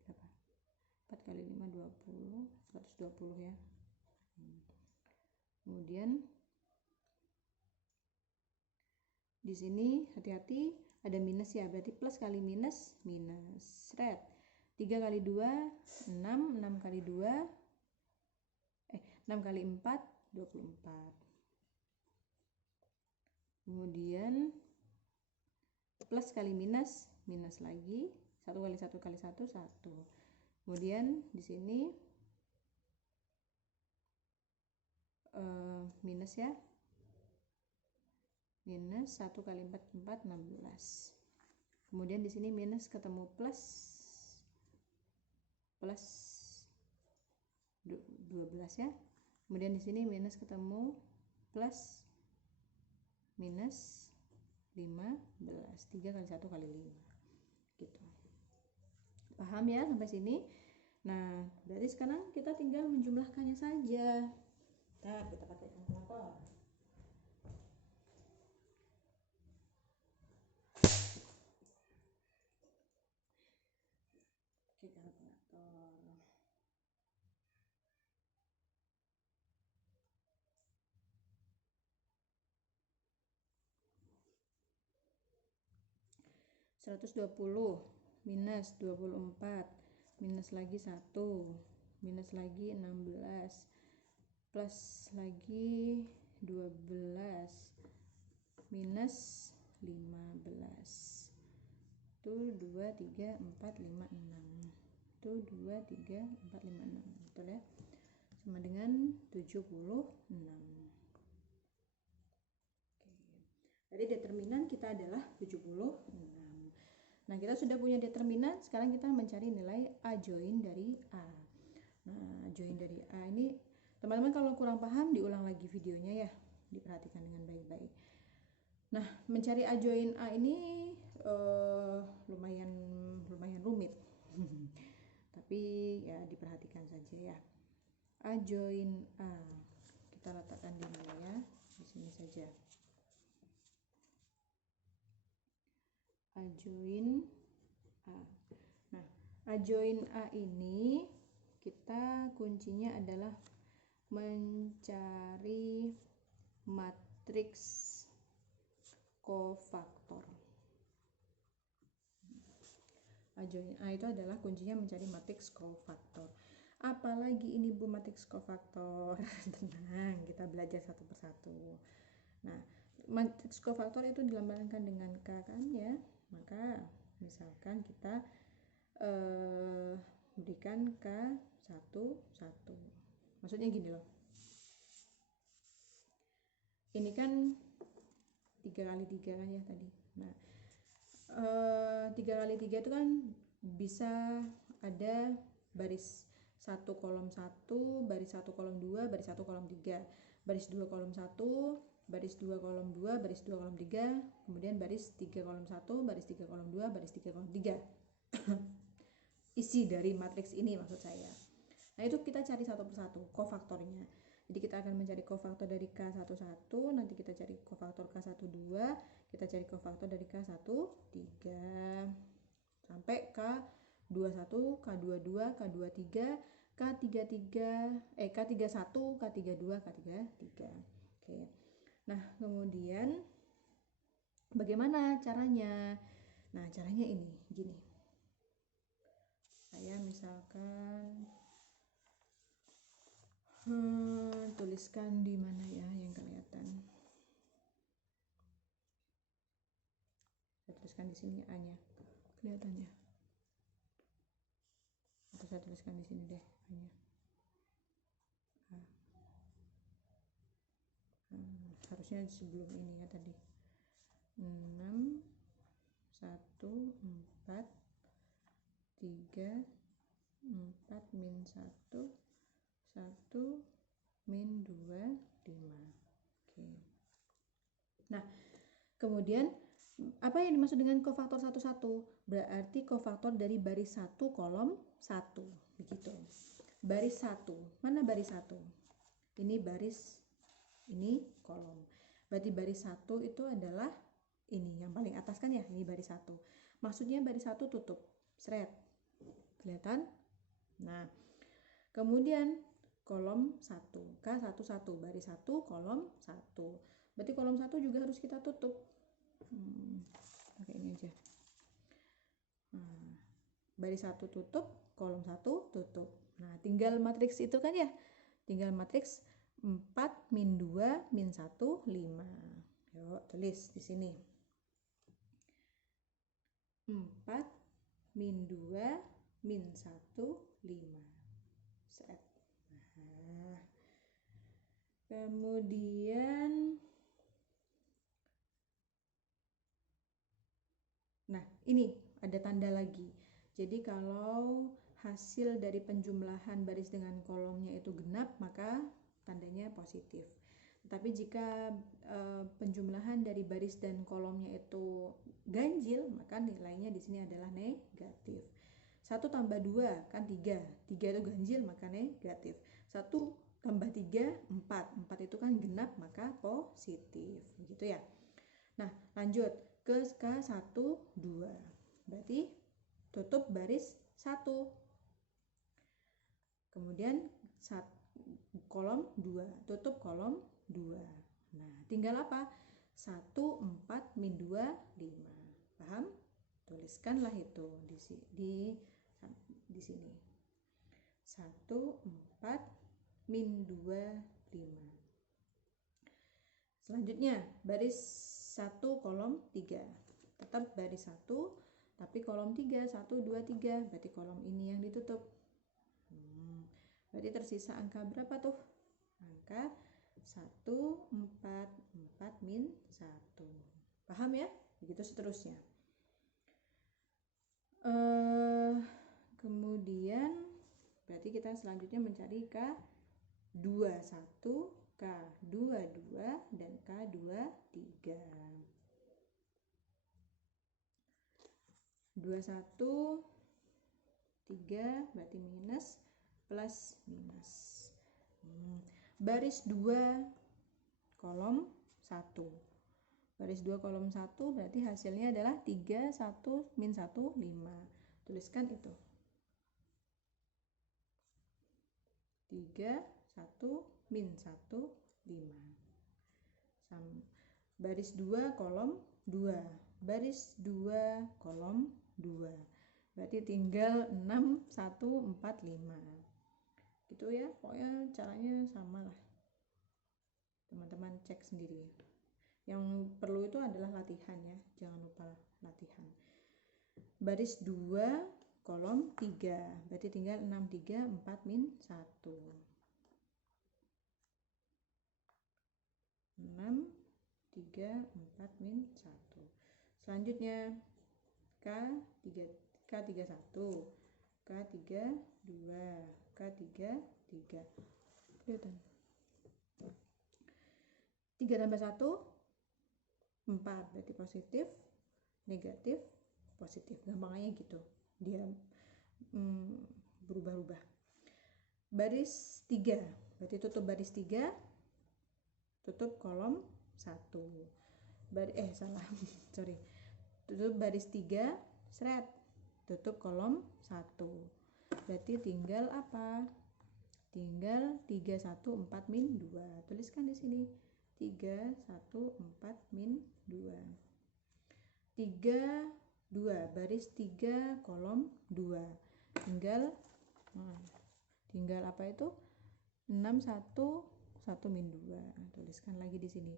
berapa? 4 kali 5 20, 120 ya. Kemudian di sini hati-hati ada minus ya, berarti plus kali minus minus. Red. 3 kali 2 6, 6 kali 2 6 kali 4 24. Kemudian plus kali minus minus lagi, 1 kali 1 kali 1 1. Kemudian di sini minus ya, minus 1 kali 4 4 16. Kemudian di sini minus ketemu plus 12 ya. Kemudian di sini minus ketemu plus minus 15. 3 kali 1 kali 5 gitu. Paham ya sampai sini? Nah, berarti sekarang kita tinggal menjumlahkannya saja. Nah, kita pakai kalkulator. Oke, kalkulator. (120) minus 24 minus lagi 1 minus lagi 16 plus lagi 12 minus 15. Tuh 2 3 4 5 6. Tuh 2 3 4 5 6. Betul ya? Sama dengan 76. Jadi determinan kita adalah 76. Nah, kita sudah punya determinan, sekarang kita mencari nilai A join dari A. Nah, join dari A ini, teman-teman kalau kurang paham diulang lagi videonya ya, diperhatikan dengan baik-baik. Nah, mencari A join A ini lumayan rumit. Tapi ya diperhatikan saja ya. A join A. Kita letakkan di mana ya? Di sini saja. A join A. Nah, A join A ini kita kuncinya adalah mencari matriks kofaktor. A join A itu adalah kuncinya mencari matriks kofaktor. Apalagi ini Bu matriks kofaktor. Tenang, kita belajar satu persatu. Nah, matriks kofaktor itu dilambangkan dengan K kan ya. Maka misalkan kita berikan K1 1. Maksudnya gini loh. Ini kan 3 kali 3 kan ya tadi. Nah, 3 kali 3 itu kan bisa ada baris 1 kolom 1, baris 1 kolom 2, baris 1 kolom 3, baris 2 kolom 1, baris 2 kolom 2, baris 2 kolom 3, kemudian baris 3 kolom 1, baris 3 kolom 2, baris 3 kolom 3. Isi dari matriks ini maksud saya. Nah, itu kita cari satu persatu kofaktornya. Jadi kita akan mencari kofaktor dari K11, nanti kita cari kofaktor K12, kita cari kofaktor dari K13 sampai K21, K22, K23, K31, K32, K33. Oke. Nah, kemudian bagaimana caranya? Nah, caranya ini, gini. Saya misalkan tuliskan di mana ya yang kelihatan. Saya tuliskan di sini A-nya. Kelihatannya. Atau saya tuliskan di sini deh A-nya. Harusnya sebelum ini ya tadi. 6 1 4 3 4 min 1 1 min 2 5. Oke. Nah, kemudian apa yang dimaksud dengan kofaktor 1 1? Berarti kofaktor dari baris 1 kolom 1 begitu. Baris 1. Mana baris 1? Ini baris, ini kolom. Berarti baris 1 itu adalah ini yang paling atas kan ya, ini baris 1. Maksudnya baris 1 tutup. Seret. Kelihatan? Nah, kemudian kolom 1, K11, baris 1 kolom 1. Berarti kolom 1 juga harus kita tutup. Pakai ini aja. Nah, baris 1 tutup, kolom 1 tutup. Nah, tinggal matriks itu kan ya. Tinggal matriks 4 min 2 min 1 5. Yuk, tulis di sini. 4 min 2 min 1 5. Set. Nah, kemudian ini ada tanda lagi. Jadi kalau hasil dari penjumlahan baris dengan kolomnya itu genap, maka tandanya positif. Tapi jika penjumlahan dari baris dan kolomnya itu ganjil, maka nilainya di sini adalah negatif. 1 tambah 2 kan 3. 3 itu ganjil maka negatif. 1 tambah 3 4. 4 itu kan genap maka positif. Begitu ya. Nah, lanjut ke K12. Berarti tutup baris 1. Kemudian kolom 2, tutup kolom 2. Nah, tinggal apa? 1 4 min 2 5. Paham? Tuliskanlah itu di sini. 1 4 min 2 5. Selanjutnya baris 1 kolom 3. Tetap baris 1 tapi kolom 3 1 2 3. Berarti kolom ini yang ditutup. Berarti tersisa angka berapa tuh? Angka 1 4 4 min 1. Paham ya? Begitu seterusnya. Kemudian berarti kita selanjutnya mencari K21, K22 dan K23. 21 3 berarti minus plus minus. Baris 2 kolom 1. Baris 2 kolom 1 berarti hasilnya adalah 3 1 min 1 5. Tuliskan itu. 3 1 min 1 5. Baris 2 kolom 2. Baris 2 kolom 2. Berarti tinggal 6 1 4 5. Gitu ya. Pokoknya caranya sama lah. Teman-teman cek sendiri. Yang perlu itu adalah latihan ya. Jangan lupa latihan. Baris 2 kolom 3. Berarti tinggal 6 3 4 min 1. 6 3 4 min 1. Selanjutnya K31, K32, K33. Kelihatan. 3 tambah 1 4, berarti positif, negatif, positif. Gampangnya gitu, dia berubah-ubah. Baris 3, berarti tutup baris 3, tutup kolom 1. Salah sorry, tutup baris 3, seret, tutup kolom 1. Berarti tinggal apa? Tinggal 3, 1, 4, min 2. Tuliskan di sini 3, 1, 4, min 2. 3, 2, baris 3, kolom 2. Tinggal apa itu? 6, 1, 1, min 2. Tuliskan lagi di sini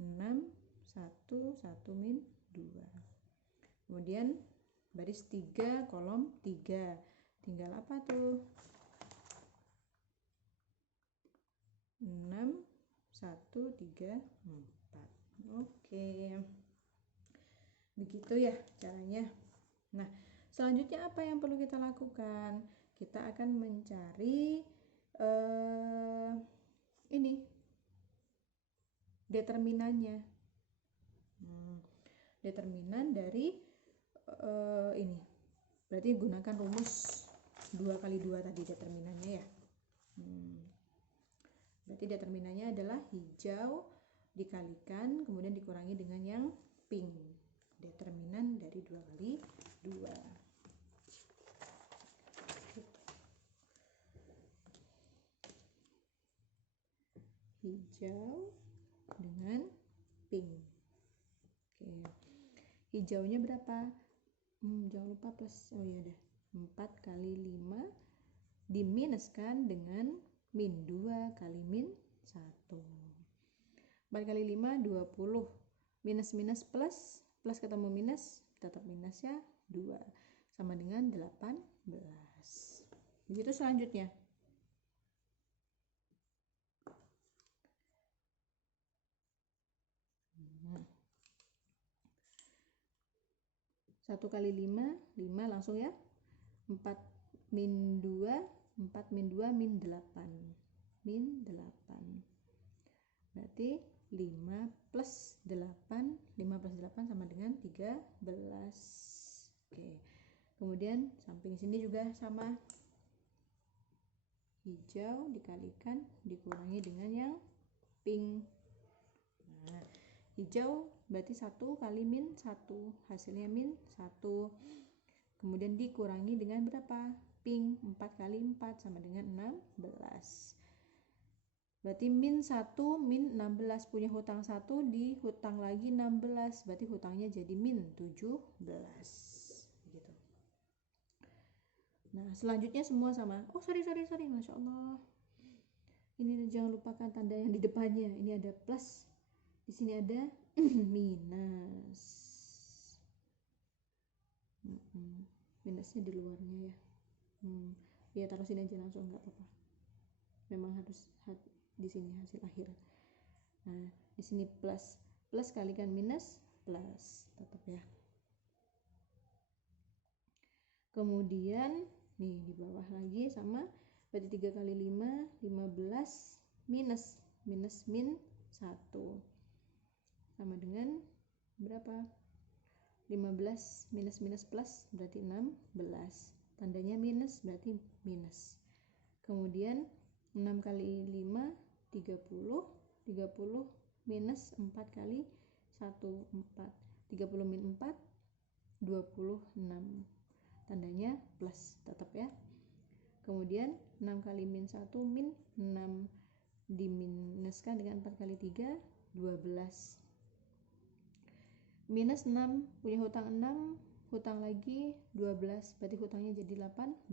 6, 1, 1, min 2. Kemudian baris 3, kolom 3. Tinggal apa tuh? 6, 1, 3, 4. Oke. Begitu ya caranya. Nah, selanjutnya apa yang perlu kita lakukan? Kita akan mencari ini determinannya. Determinan dari ini. Berarti gunakan rumus 2 kali 2 tadi determinannya ya. Berarti determinannya adalah hijau dikalikan kemudian dikurangi dengan yang pink. Determinan dari 2 kali 2. Hijau dengan pink. Oke. Hijaunya berapa? Jangan lupa plus. Oh iya deh. 4 kali 5 diminuskan dengan min 2 kali min 1. 4 kali 5 20. Minus minus plus, plus ketemu minus, tetap minus ya, 2 sama dengan 18. Begitu selanjutnya. 1 kali 5, 5 langsung ya. 4 min 2, 4 min 2 min 8. Min 8. Berarti 5 plus 8, 5 plus 8 sama dengan 13. Oke. Kemudian samping sini juga sama. Hijau dikalikan dikurangi dengan yang pink. Nah, hijau berarti 1 kali min 1, hasilnya min 1. Kemudian dikurangi dengan berapa? Pink, 4 kali 4 sama dengan 16. Berarti min 1, min 16, punya hutang 1, dihutang lagi 16, berarti hutangnya jadi min 17. Gitu. Nah, selanjutnya semua sama. Oh, sorry, Masya Allah. Ini jangan lupakan tanda yang di depannya. Ini ada plus, di sini ada minus. Minusnya di luarnya ya. Ya taruh sini aja langsung, nggak apa-apa. Memang harus di sini hasil akhir. Nah, di sini plus, plus kalikan minus, plus, tetap ya. Kemudian nih di bawah lagi sama, berarti 3 kali 5, 15, minus min 1 sama dengan berapa? 15 minus minus plus berarti 16. Tandanya minus berarti minus. Kemudian 6 kali 5 30, 30 minus 4 kali 1 4, 30 min 4 26. Tandanya plus tetap ya. Kemudian 6 kali min 1 min 6 diminuskan dengan 4 kali 3 12. Minus 6, punya hutang 6, hutang lagi 12, berarti hutangnya jadi 18.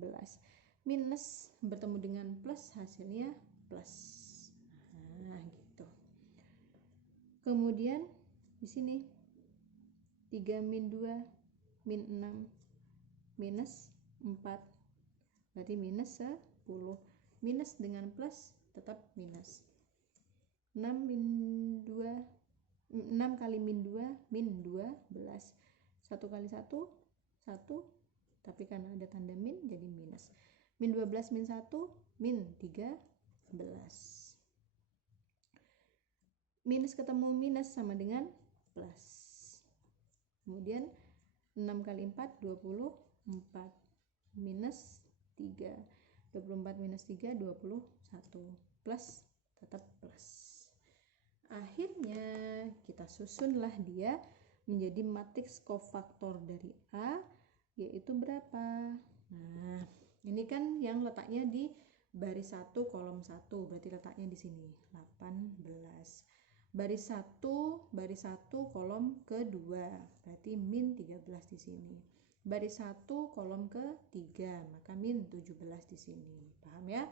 Minus bertemu dengan plus, hasilnya plus. Nah, gitu. Kemudian di sini 3 min 2 min 6 minus 4, berarti minus 10. Minus dengan plus tetap minus. 6 min 2, 6 kali min 2 min 12. 1 kali 1 1, tapi karena ada tanda min jadi minus. Min 12 min 1 min 13. minus ketemu minus sama dengan plus. Kemudian 6 kali 4 24 minus 3, 24 minus 3 21, plus tetap plus. Akhirnya kita susunlah dia menjadi matriks kofaktor dari A, yaitu berapa? Nah, ini kan yang letaknya di baris 1 kolom 1, berarti letaknya di sini 18. Baris 1 kolom kedua, berarti min 13 di sini. Baris 1 kolom ketiga, maka min 17 di sini. Paham ya?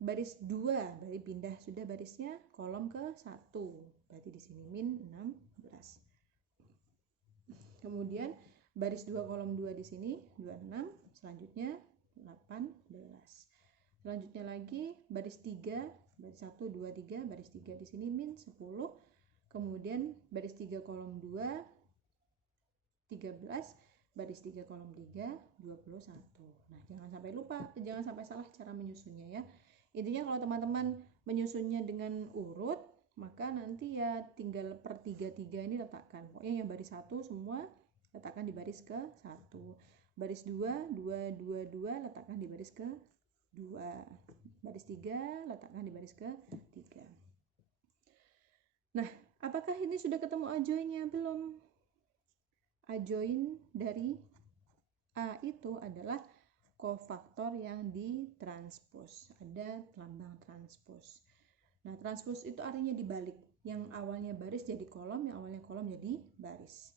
Baris 2, berarti pindah sudah barisnya kolom ke 1, berarti di sini min 16. Kemudian baris 2 kolom 2 di sini 26, selanjutnya 18. Selanjutnya lagi baris 3, baris 1 2 3, baris 3 di sini min 10. Kemudian baris 3 kolom 2 13, baris 3 kolom 3 21. Nah, jangan sampai lupa, jangan sampai salah cara menyusunnya ya. Intinya kalau teman-teman menyusunnya dengan urut, maka nanti ya tinggal per 3 ini letakkan. Pokoknya yang baris 1 semua letakkan di baris ke 1. Baris 2 2 2 2 letakkan di baris ke 2. Baris 3 letakkan di baris ke 3. Nah, apakah ini sudah ketemu adjoinnya? Belum. Adjoin dari A itu adalah kofaktor yang ditranspos. Ada lambang transpos. Nah, transpos itu artinya dibalik. Yang awalnya baris jadi kolom, yang awalnya kolom jadi baris.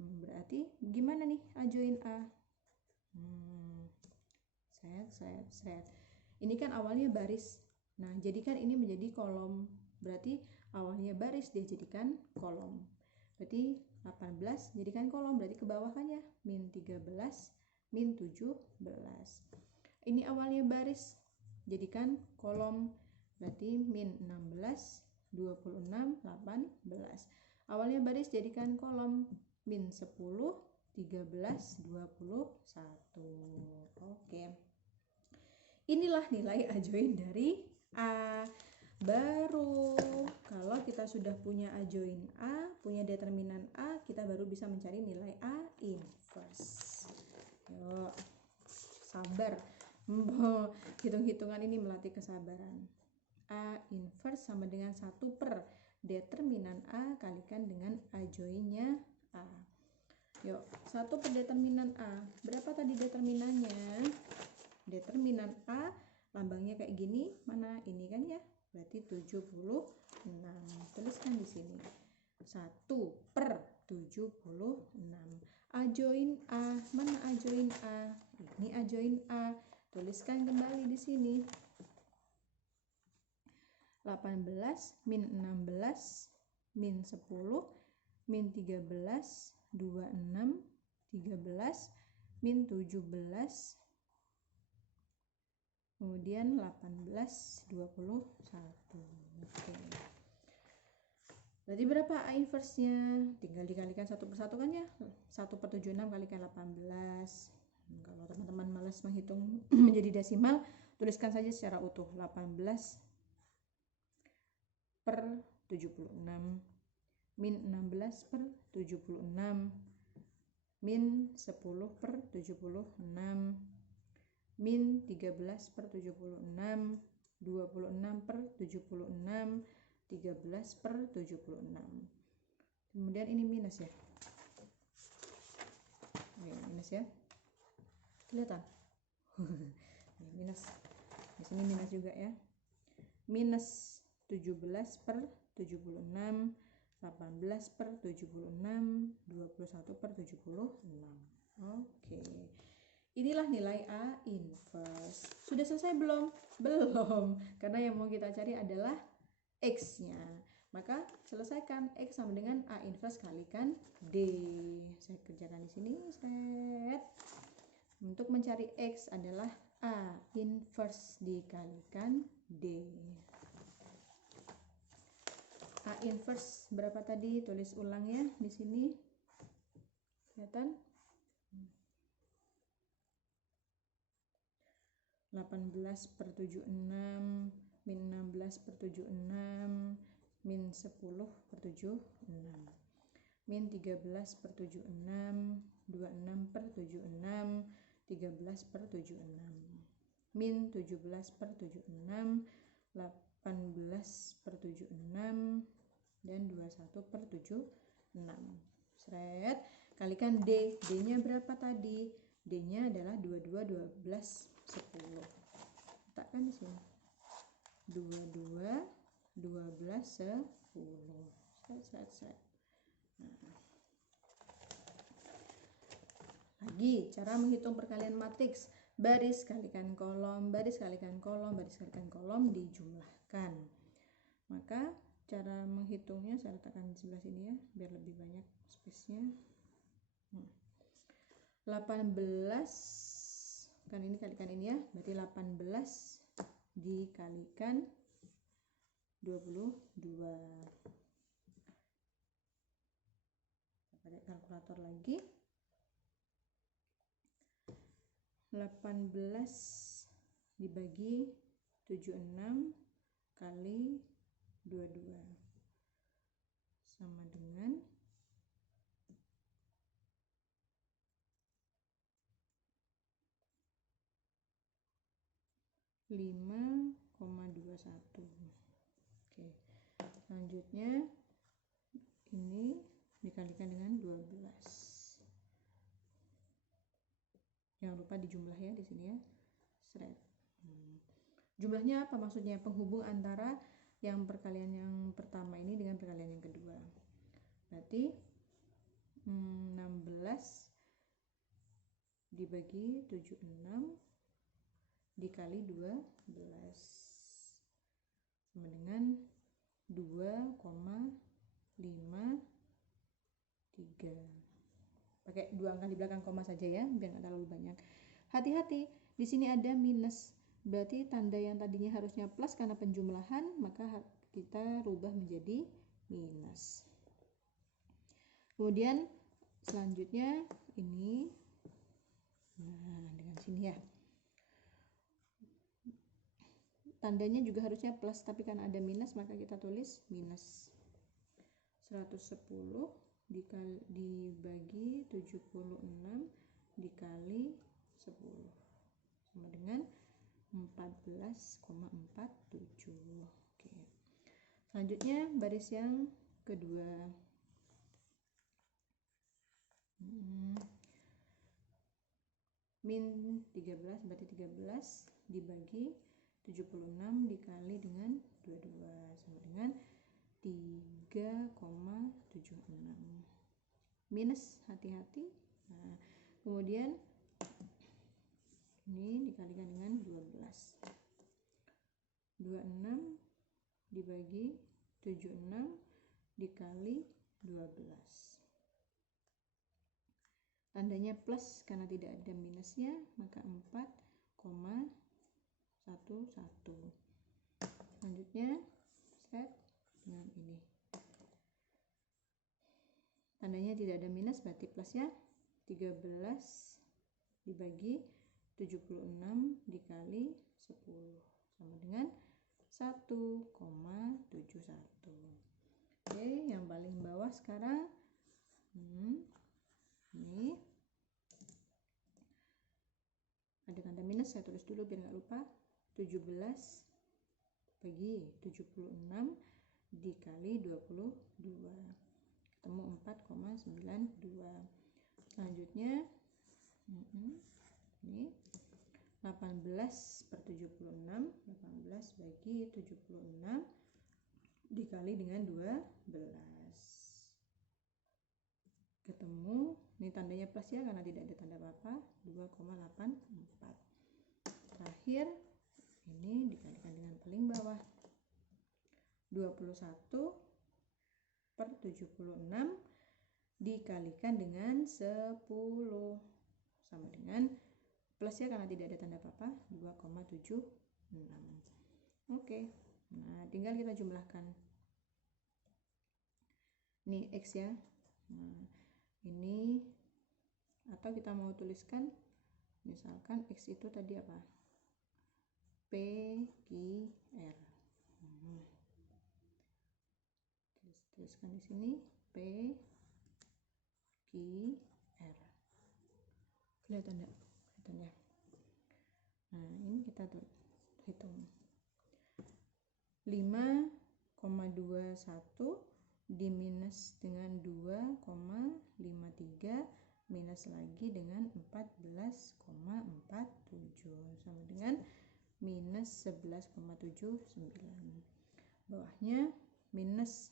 Berarti gimana nih adjoin A? Set. Ini kan awalnya baris. Nah, jadikan ini menjadi kolom. Berarti awalnya baris dia jadikan kolom. Berarti 18 jadikan kolom, berarti ke bawah kan ya? Min 13, min 17. Ini awalnya baris, jadikan kolom. Berarti min 16, 26, 18. Awalnya baris jadikan kolom. Min 10, 13, 21. Oke. Inilah nilai adjoin dari A. Baru kalau kita sudah punya adjoin A, punya determinan A, kita baru bisa mencari nilai A inverse. Yuk, sabar. Hitung-hitungan ini melatih kesabaran. A inverse sama dengan 1 per determinan A kalikan dengan adjoinnya A. Yuk, 1 per determinan A. Berapa tadi determinannya? Determinan A lambangnya kayak gini. Mana? Ini kan ya? Berarti 76. Tuliskan di sini. 1 per 76. Adjoin A. Mana adjoin A? Ini adjoin A. Tuliskan kembali di sini. 18 min 16 min 10 min 13 26 13 min 17 kemudian 18 21. Oke. Berarti berapa A inverse-nya? Tinggal dikalikan 1 per 1 kan ya? 1 per 76 kalikan 18. Kalau teman-teman malas menghitung menjadi desimal, tuliskan saja secara utuh. 18 per 76 min 16 per 76 min 10 per 76 min 13 per 76 26 per 76 13 per 76. Kemudian ini minus ya. Oke, minus ya. Kelihatan? Minus. Di sini minus juga ya. Minus 17 per 76 18 per 76 21 per 76. Oke. Inilah nilai A inverse. Sudah selesai belum? Belum. Karena yang mau kita cari adalah X-nya. Maka selesaikan. X sama dengan A inverse kalikan D. Saya kerjakan di sini. Set. Untuk mencari X adalah A inverse dikalikan D. A inverse berapa tadi? Tulis ulang ya di sini. Kelihatan? 18 per 76 min 16 per 76 min 10/76, min 13/76, 26/76, 13/76, min 17/76, 18/76, dan 21/76. Seret, kalikan D. D-nya berapa tadi? D-nya adalah 22, 12, 10. Letakkan di sini. 22, 12, 10. Set. Nah. Lagi, cara menghitung perkalian matriks. Baris kalikan kolom, baris kalikan kolom, baris kalikan kolom dijumlahkan. Maka cara menghitungnya saya letakkan di sebelah sini ya, biar lebih banyak space-nya. 18, kan ini kalikan ini ya, berarti 18 dikalikan 22. Pakai kalkulator lagi. 18 dibagi 76 kali 22 sama dengan 5,21. Oke. Selanjutnya ini dikalikan dengan 12. Jangan lupa dijumlah ya di sini ya. Seret. Jumlahnya apa maksudnya? Penghubung antara yang perkalian yang pertama ini dengan perkalian yang kedua. Berarti 16 dibagi 76 dikali 12 sama dengan 2,53. Pakai 2 angka di belakang koma saja ya, biar nggak terlalu banyak. Hati-hati, di sini ada minus. Berarti tanda yang tadinya harusnya plus karena penjumlahan, maka kita rubah menjadi minus. Kemudian selanjutnya ini, nah dengan sini ya. Tandanya juga harusnya plus, tapi karena ada minus maka kita tulis minus. 110 dibagi 76 dikali 10 sama dengan 14,47. Oke. Selanjutnya baris yang kedua. Min 13 berarti 13 dibagi 76 dikali dengan 22 sama dengan 3,76. Minus, hati-hati. Nah, kemudian ini dikalikan dengan 12. 26 dibagi 76 dikali 12. Tandanya plus karena tidak ada minusnya, maka 4,11. Selanjutnya set dengan ini. Tandanya tidak ada minus berarti plus ya. 13 dibagi 76 dikali 10 sama dengan 1,71. Oke, yang paling bawah sekarang ini ada tanda minus, saya tulis dulu biar nggak lupa. 17 bagi 76 dikali 22 ketemu 4,92. Selanjutnya ini 18/76, 18 bagi 76 dikali dengan 12 ketemu, ini tandanya plus ya karena tidak ada tanda apa-apa, 2,84. Terakhir ini dikalikan dengan paling bawah, 21/76 dikalikan dengan 10 sama dengan plus ya karena tidak ada tanda apa-apa, 2,76. Oke, nah tinggal kita jumlahkan. Ini X ya. Nah, ini atau kita mau tuliskan misalkan X itu tadi apa? PQR. tuliskan di sini P Q R. Kelihatan enggak? Kelihatan ya. Nah, ini kita hitung. 5,21 diminus dengan 2,53 minus lagi dengan 14,47 sama dengan minus 11,79. Bawahnya minus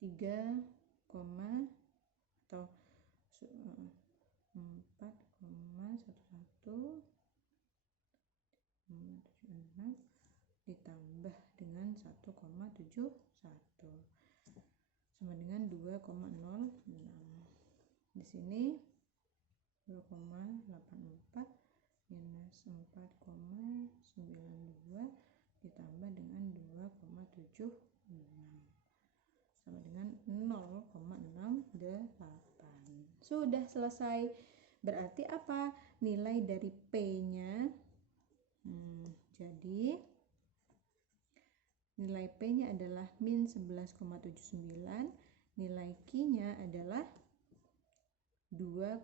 3, atau 4,11 ditambah dengan 1,71 sama dengan 2,06. Di sini 2,84 minus 4,92 ditambah dengan 2,76 sama dengan 0,68. Sudah selesai. Berarti apa? Nilai dari P-nya. Jadi nilai P-nya adalah min 11,79, nilai Q-nya adalah 2,06,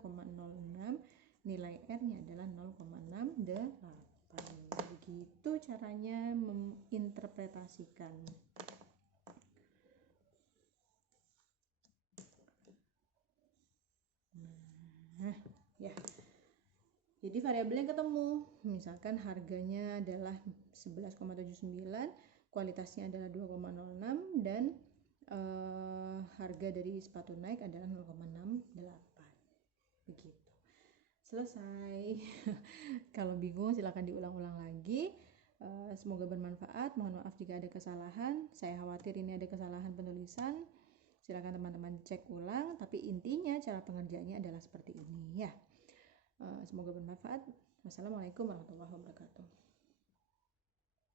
nilai R-nya adalah 0,68. Begitu caranya menginterpretasikan. Nah, ya. Jadi variabel yang ketemu, misalkan harganya adalah 11,79, kualitasnya adalah 2,06 dan harga dari sepatu Nike adalah 0,68. Begitu. Selesai. Kalau bingung silakan diulang-ulang lagi. Semoga bermanfaat. Mohon maaf jika ada kesalahan. Saya khawatir ini ada kesalahan penulisan. Silakan teman-teman cek ulang, tapi intinya cara pengerjaannya adalah seperti ini ya. Semoga bermanfaat. Wassalamualaikum warahmatullahi wabarakatuh.